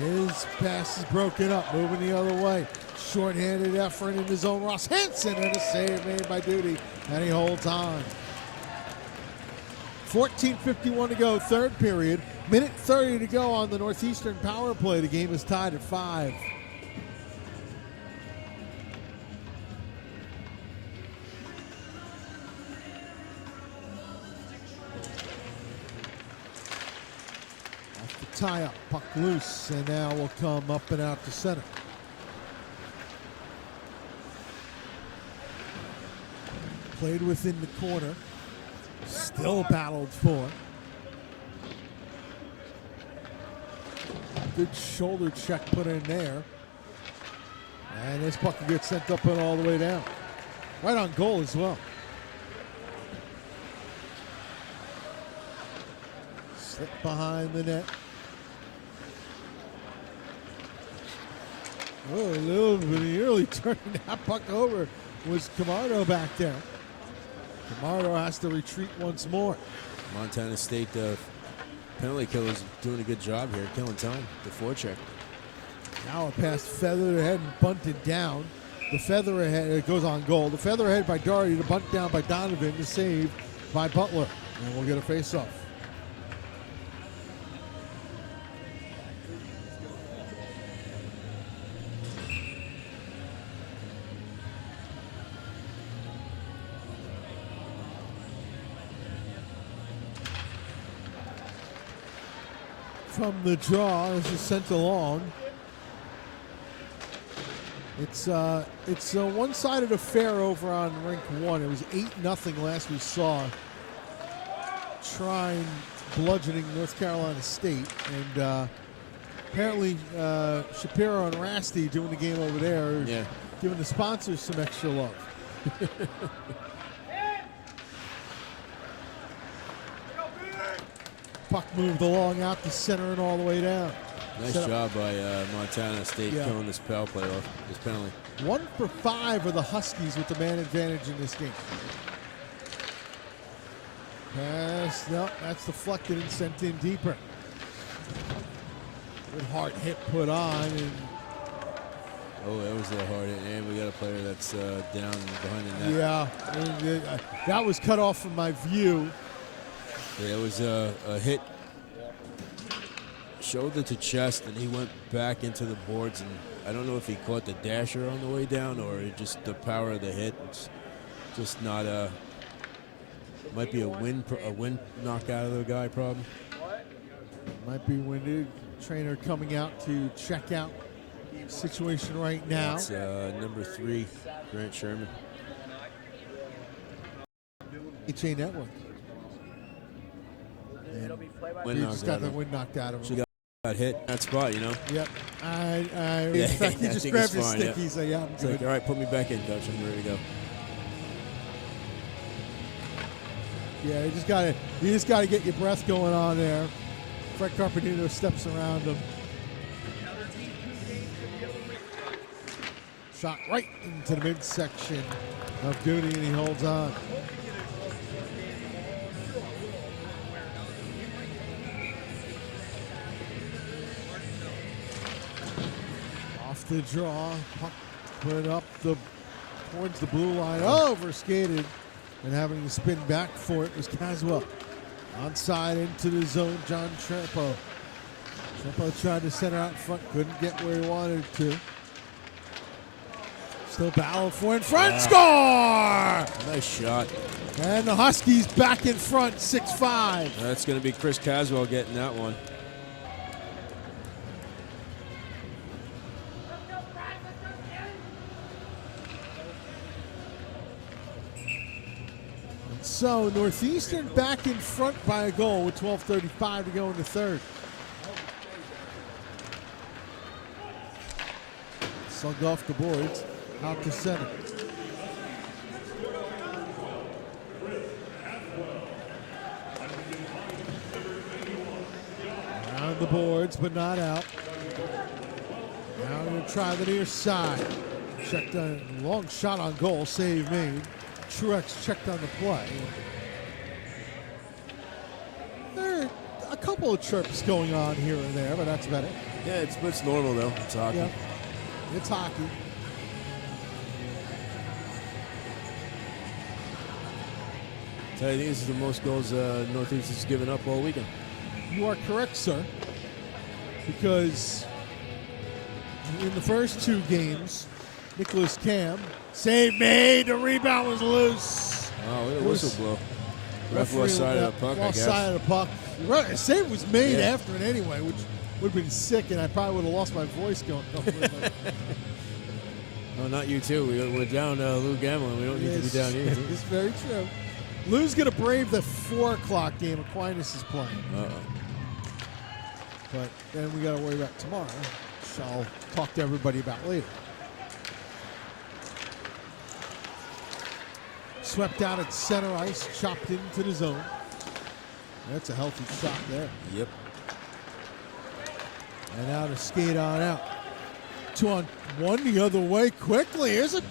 His pass is broken up, moving the other way. Short-handed effort in his own. Ross Hansen and a save made by Duty, and he holds on. 14:51 to go, third period. Minute 30 to go on the Northeastern power play. The game is tied at 5. Tie up, puck loose, and now will come up and out to center. Played within the corner, still battled for. Good shoulder check put in there. And this puck gets sent up and all the way down. Right on goal as well. Slip behind the net. Oh, a little bit early turning that puck over was Camardo back there. Camardo has to retreat once more. Montana State penalty killers doing a good job here, killing time. The forecheck. Now a pass feathered ahead and bunted down. The feather ahead, it goes on goal. The feather ahead by Doherty, the bunt down by Donovan, the save by Butler. And we'll get a face-off. From the draw, this is sent along. It's a one-sided affair over on rink 1. It was 8-0 last we saw. Trine bludgeoning North Carolina State, and Apparently, Shapiro and Rasty doing the game over there are giving the sponsors some extra love. Puck moved along out to center and all the way down. Nice job by Montana State killing this power play off, this penalty. 1 for 5 are the Huskies with the man advantage in this game. Pass, no, that's deflected and sent in deeper. Good hard hit put on. And that was a hard hit, and we got a player that's down behind the net. Yeah, that was cut off from my view. Yeah, it was a hit shoulder to chest, and he went back into the boards, and I don't know if he caught the dasher on the way down or just the power of the hit. It's just not might be a wind knockout of the guy problem. Might be winded. Trainer coming out to check out the situation right now. It's number 3, Grant Sherman. ACHA Network. And he just got the wind knocked out of him. She got hit that spot, you know. Yep. In fact, he just grabbed his stick. He said, "Yeah, I'm good." Like, all right, put me back in, coach. I'm ready to go. Yeah, you just gotta get your breath going on there. Fred Carpenino steps around him. Shot right into the midsection of Duty, and he holds on. Off the draw, puck put up towards the blue line, over-skated, and having to spin back for it was Caswell. Onside into the zone, John Trempo. Trempo tried to center out in front, couldn't get where he wanted to. Still battle for in front, score! Nice shot. And the Huskies back in front, 6-5. That's going to be Chris Caswell getting that one. So Northeastern back in front by a goal with 12:35 to go in the third. Slugged off the boards, out to center. Around the boards, but not out. Now going to try the near side. Checked on, long shot on goal, save made. Truex checked on the play. There are a couple of chirps going on here and there, but that's about it. Yeah, it's normal though. It's hockey. Yeah, it's hockey. I think this is the most goals Northeast has given up all weekend. You are correct, sir. Because in the first 2 games, Nicholas Cam, save made, the rebound was loose. Oh, look at the whistle blow. Ref lost side of the puck, I guess. Side of the puck. The save was made after it anyway, which would have been sick, and I probably would have lost my voice going over it. No, not you too. We're down Lou Gamlin. We don't need to be down here. It's very true. Lou's going to brave the 4 o'clock game Aquinas is playing. But then we got to worry about tomorrow, which I'll talk to everybody about later. Swept out at center ice, chopped into the zone. That's a healthy shot there. Yep. And now to skate on out. 2-on-1 the other way quickly. Here's a...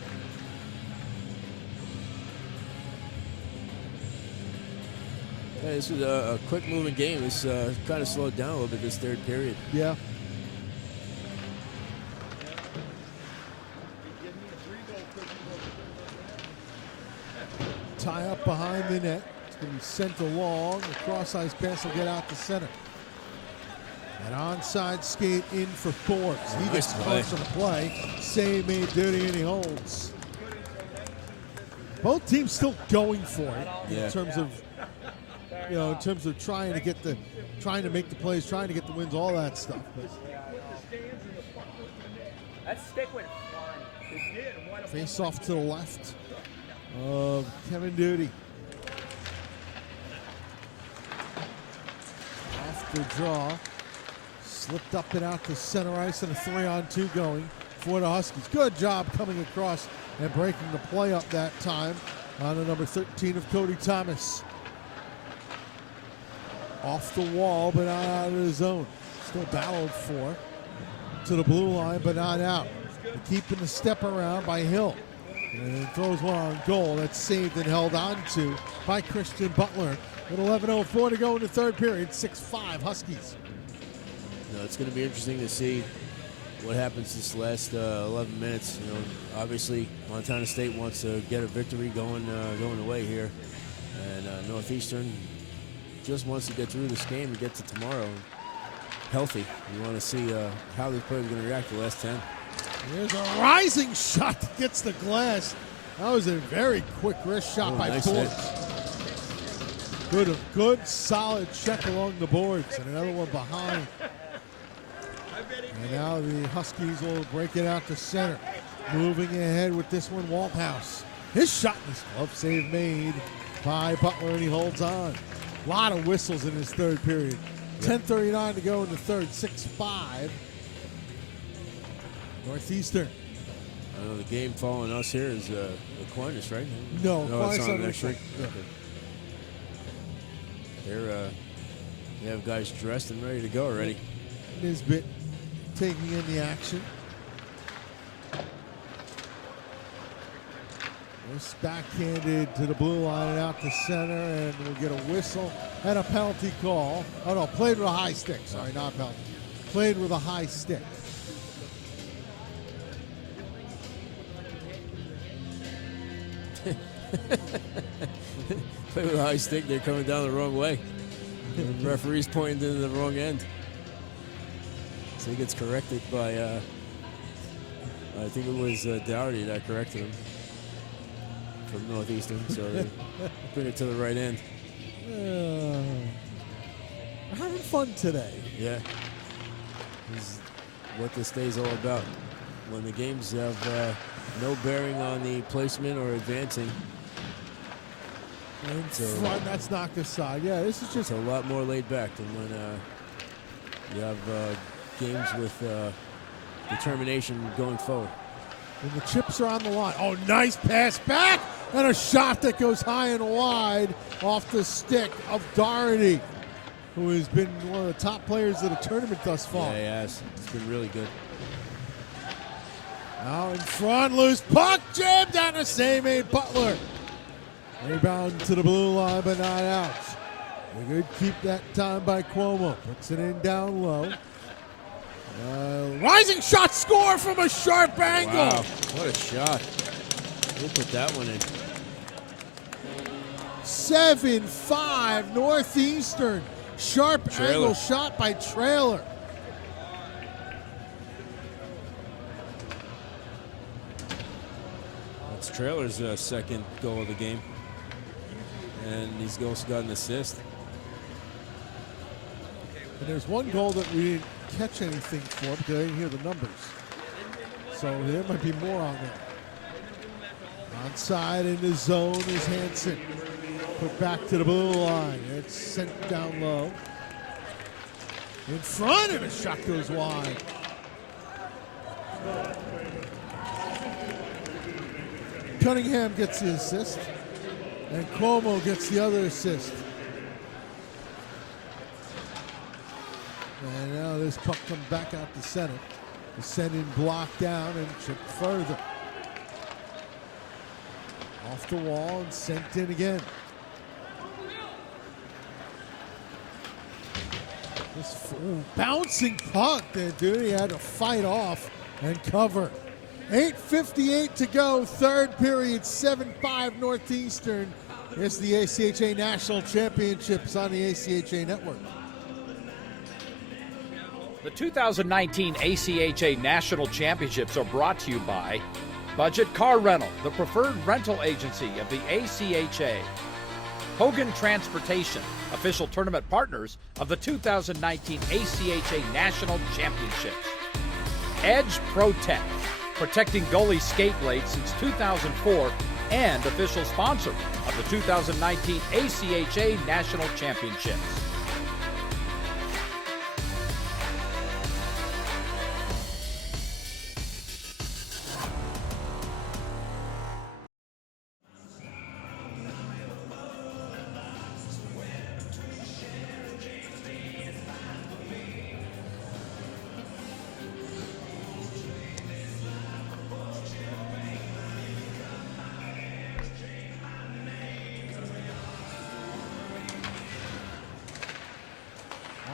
Yeah, this was a quick-moving game. It's kind of slowed down a little bit this third period. Yeah. Tie up behind the net. It's going to be sent along. The cross-ice pass will get out to center. An onside skate in for Forbes. He gets close on the play. Save made Duty, and he holds. Both teams still going for it in terms of, in terms of trying to make the plays, trying to get the wins, all that stuff. Face off to the left of Kevin Duty. Off the draw. Slipped up and out to center ice, and a 3-on-2 going for the Huskies. Good job coming across and breaking the play up that time on the number 13 of Cody Thomas. Off the wall, but not out of the zone. Still battled for to the blue line, but not out. Keeping the step around by Hill. And throws one on goal. That's saved and held on to by Christian Butler. With 11:04 to go in the third period, 6-5 Huskies. It's going to be interesting to see what happens this last 11 minutes. Obviously Montana State wants to get a victory going away here, and Northeastern just wants to get through this game and get to tomorrow healthy. You want to see how these players are going to react to the last 10. There's a rising shot that gets the glass. That was a very quick wrist shot by nice Boards. Good solid check along the boards, and another one behind. And now the Huskies will break it out to center. Moving ahead with this one, Walthouse. His shot in his glove save made by Butler, and he holds on. A lot of whistles in his third period. 10:39 to go in the third, 6-5. Northeastern. I know the game following us here is Aquinas, right? No, it's Aquinas on next week. Yeah. They have guys dressed and ready to go already. Nisbet taking in the action. This backhanded to the blue line and out to center, and we'll get a whistle and a penalty call. Oh no, played with a high stick. Sorry, not penalty. Played with a high stick. Play with a high stick, they're coming down the wrong way. The referee's pointing to the wrong end. So he gets corrected by, I think it was Dougherty that corrected him from Northeastern. So they bring it to the right end. We're having fun today. Yeah. This is what this day is all about. When the games have no bearing on the placement or advancing. And front, that's knocked aside. Yeah, this is just a lot more laid back than when you have games with determination going forward. And the chips are on the line. Oh, nice pass back, and a shot that goes high and wide off the stick of Dougherty, who has been one of the top players of the tournament thus far. Yeah, he has. It's been really good. Now in front, loose puck, jammed down the same made Butler. Rebound to the blue line, but not out. A good keep that time by Cuomo. Puts it in down low. Rising shot, score from a sharp angle. Wow, what a shot. We'll put that one in. 7-5 Northeastern. Sharp angle shot by Trailer. That's Trailer's second goal of the game. And he's also got an assist. And there's one goal that we didn't catch anything for because I didn't hear the numbers. So there might be more on there. Onside in the zone is Hansen. Put back to the blue line. It's sent down low. In front, and a shot goes wide. Cunningham gets the assist, and Cuomo gets the other assist. And now this puck comes back out to center. The send-in blocked down and chipped further. Off the wall and sent in again. This bouncing puck that Duty had to fight off and cover. 8:58 to go, third period, 7-5 Northeastern. It's the ACHA National Championships on the ACHA Network. The 2019 ACHA National Championships are brought to you by Budget Car Rental, the preferred rental agency of the ACHA. Hogan Transportation, official tournament partners of the 2019 ACHA National Championships. Edge Protect, protecting goalie skate blades since 2004 and official sponsor of the 2019 ACHA National Championships.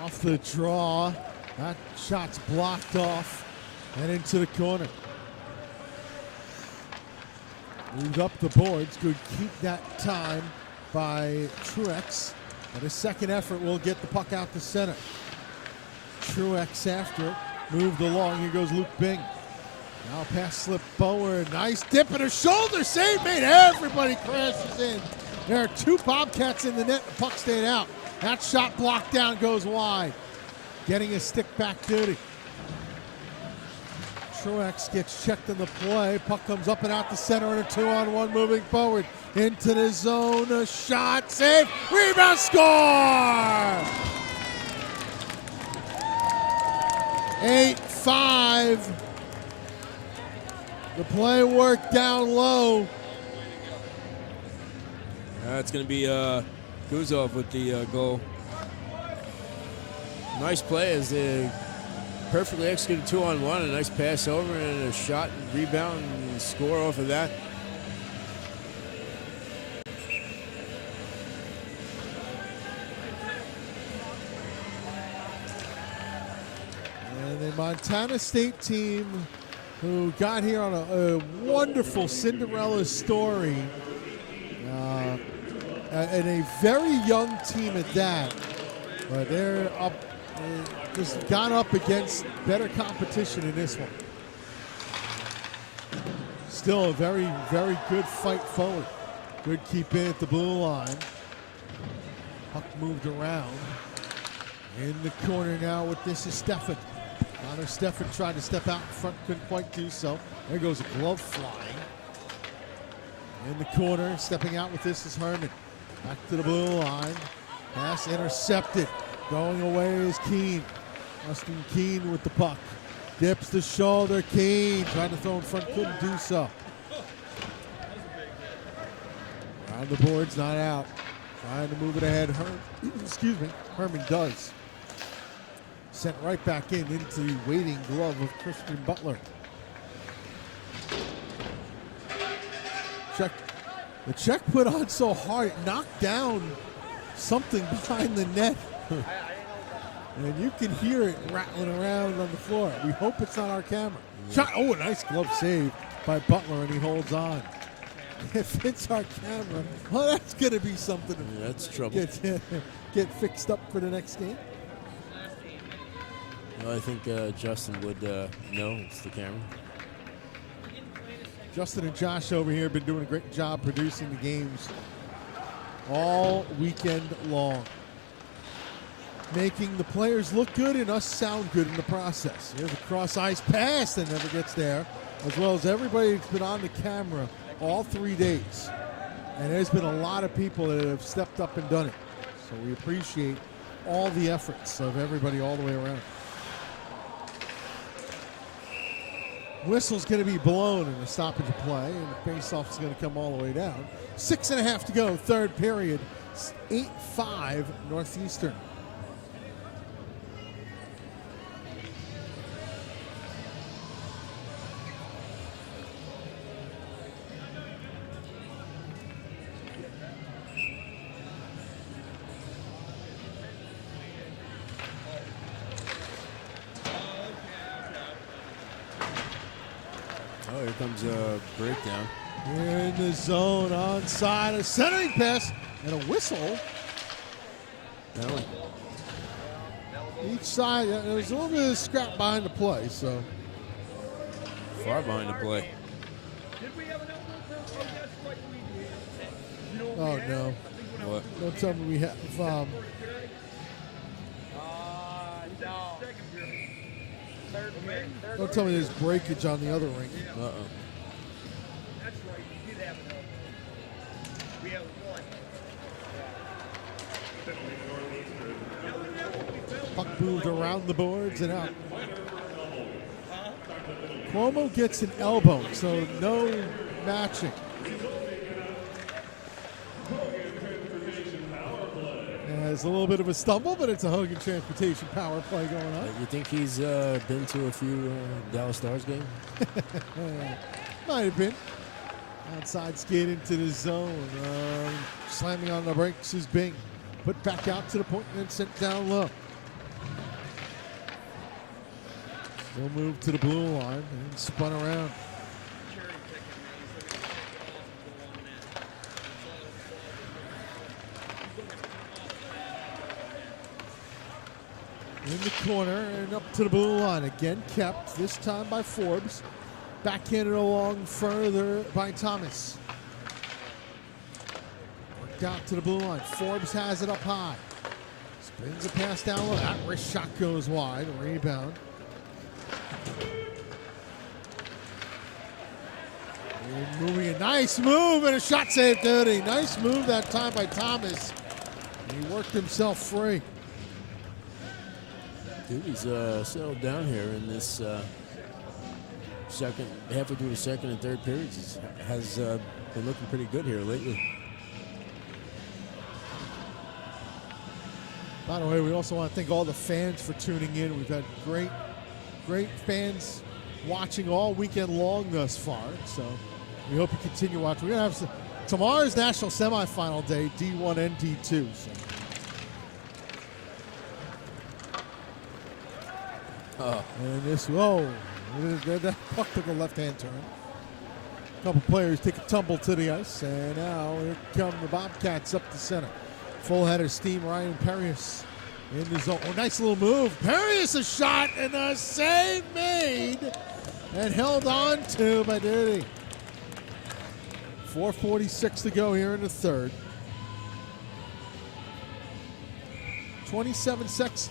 Off the draw. That shot's blocked off and into the corner. Moved up the boards. Good keep that time by Truex. But his second effort will get the puck out to center. Truex after it. Moved along. Here goes Luke Bing. Now pass slip forward. Nice dip and a shoulder save made. Everybody crashes in. There are two Bobcats in the net. The puck stayed out. That shot blocked down, goes wide. Getting a stick back duty. Truex gets checked in the play. Puck comes up and out the center and a 2-on-1 moving forward. Into the zone. A shot. Save. Rebound. Score! 8-5. The play worked down low. That's going to be Guzov with the goal. Nice play as they perfectly executed 2-on-1. A nice pass over and a shot and rebound and score off of that. And the Montana State team, who got here on a wonderful Cinderella story, and a very young team at that. But they're up, just gone up against better competition in this one. Still a very, very good fight forward. Good keep in at the blue line. Puck moved around. In the corner now with this is Steffen. Connor Steffen tried to step out in front, couldn't quite do so. There goes a glove flying. In the corner, stepping out with this is Herman. Back to the blue line. Pass intercepted. Going away is Keene. Austin Keene with the puck. Dips the shoulder. Keene trying to throw in front, couldn't do so. Around the boards, not out. Trying to move it ahead. Herman does. Sent right back into the waiting glove of Christian Butler. The check put on so hard, it knocked down something behind the net. And you can hear it rattling around on the floor. We hope it's not our camera. Shot, a nice glove save by Butler, and he holds on. If it's our camera, well, that's going to be something to that's trouble. Get fixed up for the next game. Well, I think Justin would know it's the camera. Justin and Josh over here have been doing a great job producing the games all weekend long. Making the players look good and us sound good in the process. Here's a cross-ice pass that never gets there, as well as everybody that's been on the camera all 3 days. And there's been a lot of people that have stepped up and done it. So we appreciate all the efforts of everybody all the way around. Whistle's going to be blown in a stoppage of play, and the faceoff is going to come all the way down. 6.5 to go, third period. 8-5 Northeastern. Oh, here comes a breakdown. We're in the zone, onside, a centering pass, and a whistle. Penalty. Each side, there's a little bit of scrap behind the play, so. Far behind the play. Oh, no. What? Don't tell me we have. Don't tell me there's breakage on the other rink. Uh-oh. Puck moved around the boards and out. Cuomo gets an elbow, so no matching. There's a little bit of a stumble, but it's a Hogan Transportation power play going on. You think he's been to a few Dallas Stars games? Might have been. Outside skate into the zone. Slamming on the brakes is Bing. Put back out to the point and then sent down low. He'll move to the blue line and spun around. In the corner and up to the blue line. Again kept, this time by Forbes. Backhanded along further by Thomas. Worked out to the blue line. Forbes has it up high. Spins a pass down low. That wrist shot goes wide. Rebound. And moving a nice move and a shot save, Dirty. Nice move that time by Thomas. He worked himself free. Duty's settled down here in this second, halfway through the second and third periods. Has been looking pretty good here lately. By the way, we also want to thank all the fans for tuning in. We've had great fans watching all weekend long thus far. So we hope you continue watching. We're going to have tomorrow's national semifinal day, D1 and D2. So. And this, that puck took a left-hand turn. A couple players take a tumble to the ice, and now here come the Bobcats up the center. Full head of steam, Ryan Perrius in the zone. Oh, nice little move. Perrius a shot, and a save made, and held on to by Dirty. 4:46 to go here in the third. 27 seconds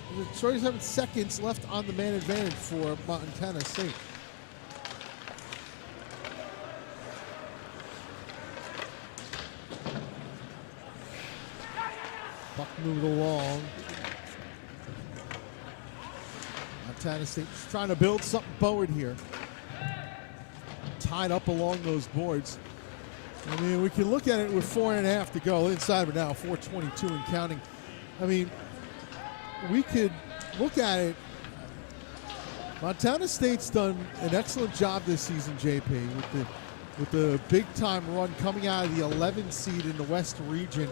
left on the man advantage for Montana State. Puck moved along. Montana State just trying to build something forward here. Tied up along those boards. I mean, we can look at it with 4.5 to go inside, but now 4:22 and counting. I mean, we could look at it. Montana State's done an excellent job this season, JP, with the big-time run coming out of the 11th seed in the West region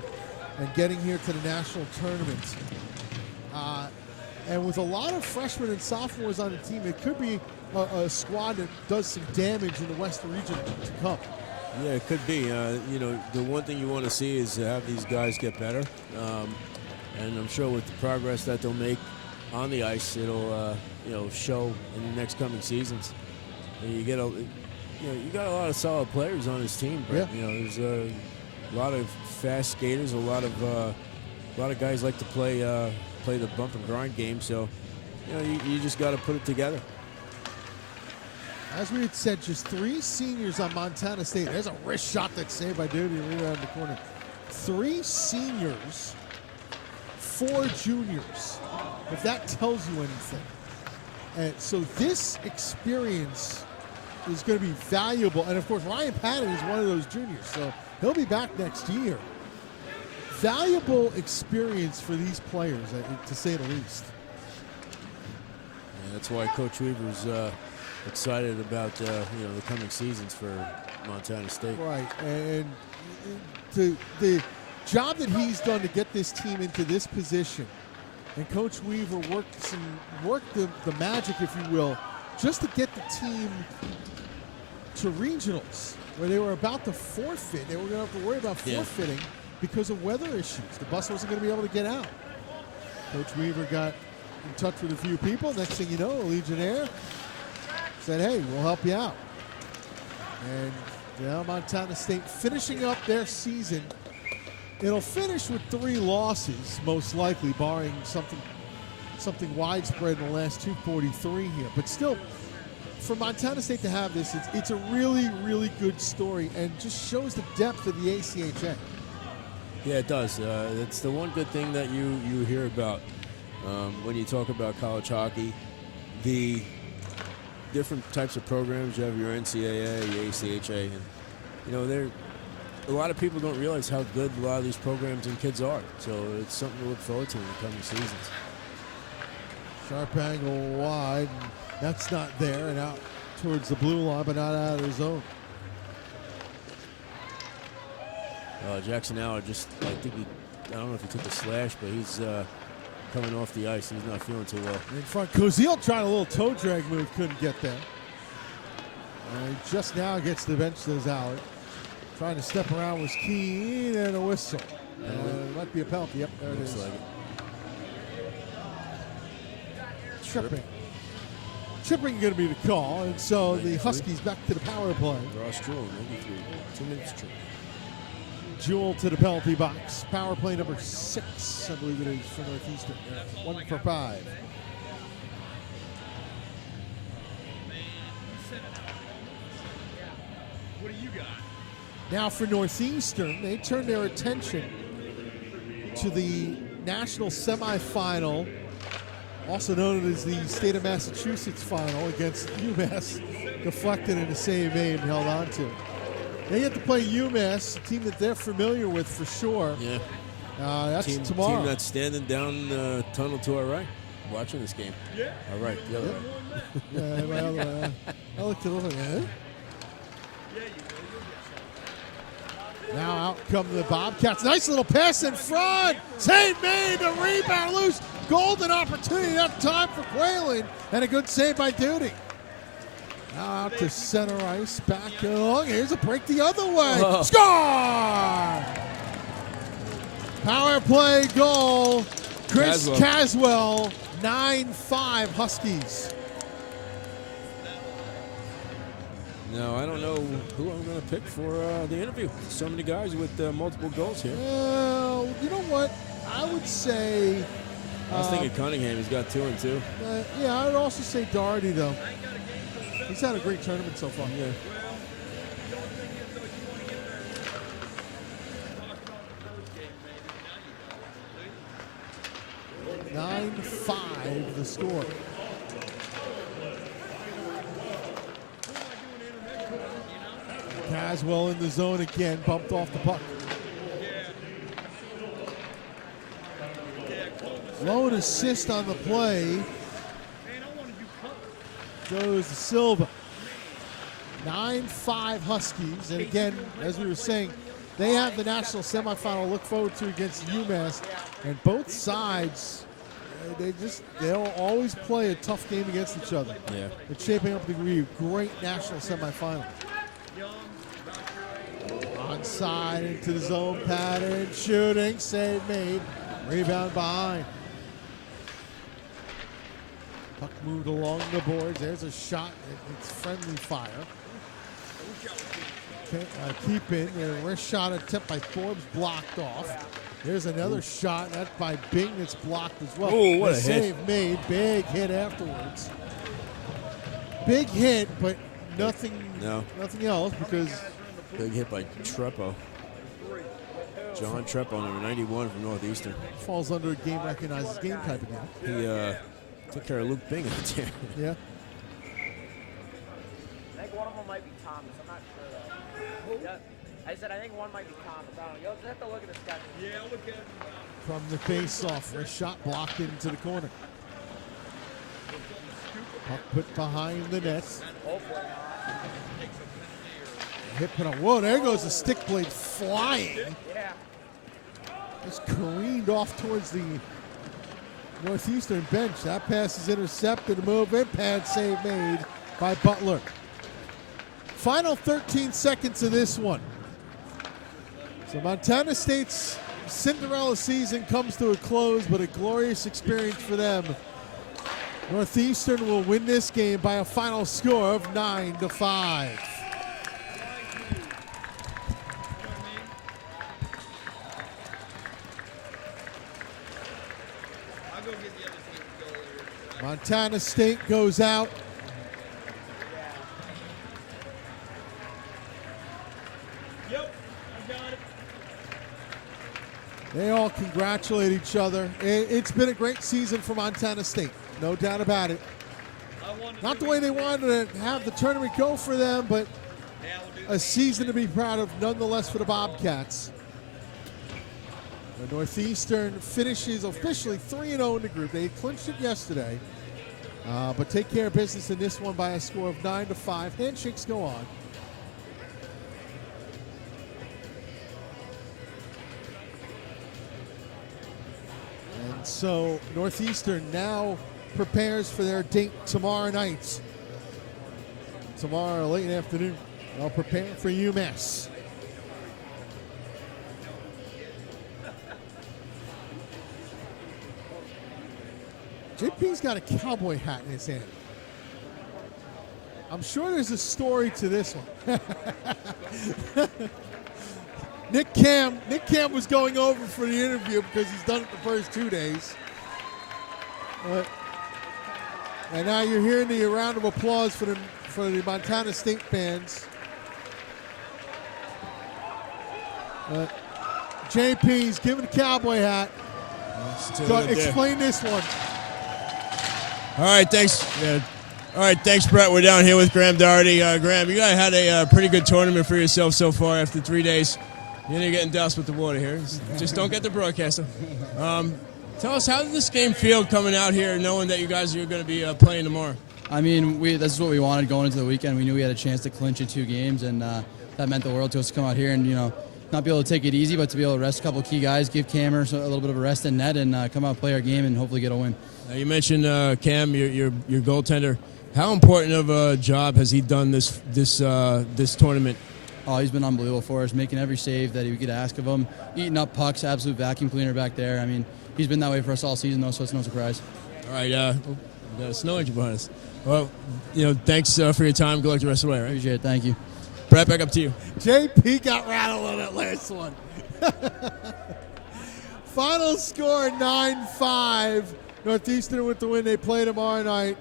and getting here to the national tournament. And with a lot of freshmen and sophomores on the team, it could be a squad that does some damage in the West region to come. Yeah, it could be. You know, the one thing you want to see is to have these guys get better. And I'm sure with the progress that they'll make on the ice, it'll show in the next coming seasons. And you got a lot of solid players on this team. But, yeah. There's a lot of fast skaters, a lot of guys like to play the bump and grind game. So, you just got to put it together. As we had said, just 3 seniors on Montana State. There's a wrist shot that's saved by Duty right around the corner. 3 seniors. 4 juniors, if that tells you anything. And so this experience is going to be valuable. And of course, Ryan Patton is one of those juniors, so he'll be back next year. Valuable experience for these players, to say the least. Yeah, that's why Coach Weaver's excited about the coming seasons for Montana State. Right, and the job that he's done to get this team into this position, and Coach Weaver worked the magic, if you will, just to get the team to regionals, where they were about to forfeit. They were going to have to worry about forfeiting because of weather issues. The bus wasn't going to be able to get out. Coach Weaver got in touch with a few people. Next thing you know, a Legionnaire said, hey, we'll help you out. And Montana State finishing up their season. It'll finish with 3 losses, most likely, barring something widespread in the last 2:43 here. But still, for Montana State to have this, it's a really, really good story and just shows the depth of the ACHA. Yeah, it does. It's the one good thing that you hear about when you talk about college hockey. The different types of programs. You have your NCAA, your ACHA, and a lot of people don't realize how good a lot of these programs and kids are. So it's something to look forward to in the coming seasons. Sharp angle wide. That's not there, and out towards the blue line, but not out of the zone. Jackson Allard I don't know if he took a slash, but he's coming off the ice. He's not feeling too well. In front, Kozil tried a little toe drag move, couldn't get there. And he just now gets the bench to Zallard. Trying to step around was Keene, and a whistle. It might be a penalty. Yep, there it is. Like it. Tripping going to be the call, and so the Huskies back to the power play. Ross Jewell, 93. 2 minutes trip. Jewell to the penalty box. Power play number 6, I believe it is, for Northeastern. 1 for 5. Now for Northeastern, they turn their attention to the national semifinal, also known as the State of Massachusetts final against UMass, deflected and a save made and held on to. They get to play UMass, a team that they're familiar with for sure. Yeah. That's tomorrow. Team that's standing down the tunnel to our right, watching this game. Yeah. All right, the other way. I looked at it. Now out come the Bobcats. Nice little pass in front. Save made. The rebound loose. Golden opportunity that time for Quaylen. And a good save by Duty. Now out to center ice. Back along. Here's a break the other way. Score! Power play goal. Chris Caswell. 9-5 Huskies. No, I don't know who I'm going to pick for the interview. So many guys with multiple goals here. Well, you know what? I would say... I was thinking Cunningham. He's got 2 and 2. Yeah, I would also say Doherty, though. He's had a great tournament so far. Yeah. The score. Caswell in the zone again, bumped off the puck. Lone assist on the play goes to Silva. 9-5 Huskies, and again, as we were saying, they have the national semifinal to look forward to against UMass, and both sides, they'll always play a tough game against each other. Yeah. It's shaping up to be a great national semifinal. Onside into the zone pattern, shooting, save made, rebound behind. Puck moved along the boards. There's a shot. It's friendly fire. Okay, keep in. A wrist shot attempt by Forbes blocked off. There's another shot. That's by Bing that's blocked as well. Oh, what a save made. Big hit afterwards. Big hit, but nothing else because... Big hit by Treppo. John Treppo, number 91 from Northeastern. Falls under a game recognizes game type again. He took care of Luke Bing at the time. Yeah. I think one of them might be Thomas. I'm not sure though. Yeah. I said I think one might be Thomas. I don't know. You'll just have to look at the schedule. Yeah, I'll look at it. From the face-off, a shot blocked into the corner. Puck put behind the nets. Hit put on. Whoa, there goes the stick blade flying. Yeah. Just careened off towards the Northeastern bench. That pass is intercepted. Move in, pad save made by Butler. Final 13 seconds of this one. So Montana State's Cinderella season comes to a close, but a glorious experience for them. Northeastern will win this game by a final score of 9-5. Montana State goes out. Yep, I got it. They all congratulate each other. It's been a great season for Montana State, no doubt about it. Not the way they wanted to have the tournament go for them, but a season to be proud of nonetheless for the Bobcats. The Northeastern finishes officially 3-0 in the group. They clinched it yesterday, but take care of business in this one by a score of 9-5. Handshakes go on. And so Northeastern now prepares for their date tomorrow night. Tomorrow late afternoon, they'll prepare for UMass. JP's got a cowboy hat in his hand. I'm sure there's a story to this one. Nick Cam was going over for the interview because he's done it the first 2 days. And now you're hearing the round of applause for the Montana State fans. JP's giving a cowboy hat. Explain this one. All right, thanks. All right, thanks, Brett. We're down here with Graham Doherty. Graham, you guys had a pretty good tournament for yourself so far after 3 days. You're getting doused with the water here. Just don't get the broadcaster. Tell us, how did this game feel coming out here knowing that you guys are going to be playing tomorrow? I mean, this is what we wanted going into the weekend. We knew we had a chance to clinch in 2 games, and that meant the world to us to come out here and, not be able to take it easy, but to be able to rest a couple of key guys, give Camer a little bit of a rest in net, and come out and play our game and hopefully get a win. You mentioned Cam, your goaltender. How important of a job has he done this tournament? Oh, he's been unbelievable for us, making every save that we could ask of him, eating up pucks, absolute vacuum cleaner back there. I mean, he's been that way for us all season, though, so it's no surprise. All right, we got a snow engine behind us. Well, thanks for your time. Good luck the rest of the way, right? Appreciate it. Thank you. Brett, back up to you. JP got rattled on that last one. Final score 9-5. Northeastern with the win. They play tomorrow night.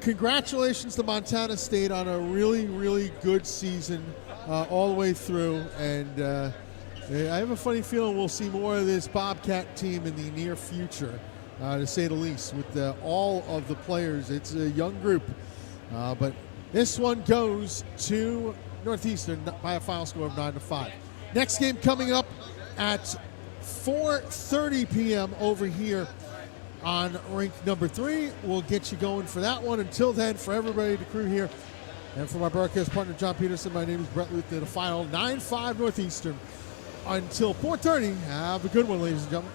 Congratulations to Montana State on a really, really good season all the way through. And I have a funny feeling we'll see more of this Bobcat team in the near future, to say the least, with all of the players. It's a young group. But this one goes to Northeastern by a final score of 9-5. Next game coming up at 4:30 p.m. over here on rink number 3. We'll get you going for that one. Until then, for everybody, the crew here, and for my broadcast partner, John Peterson, my name is Brett Luth. The final 9-5 Northeastern. Until 4:30, have a good one, ladies and gentlemen.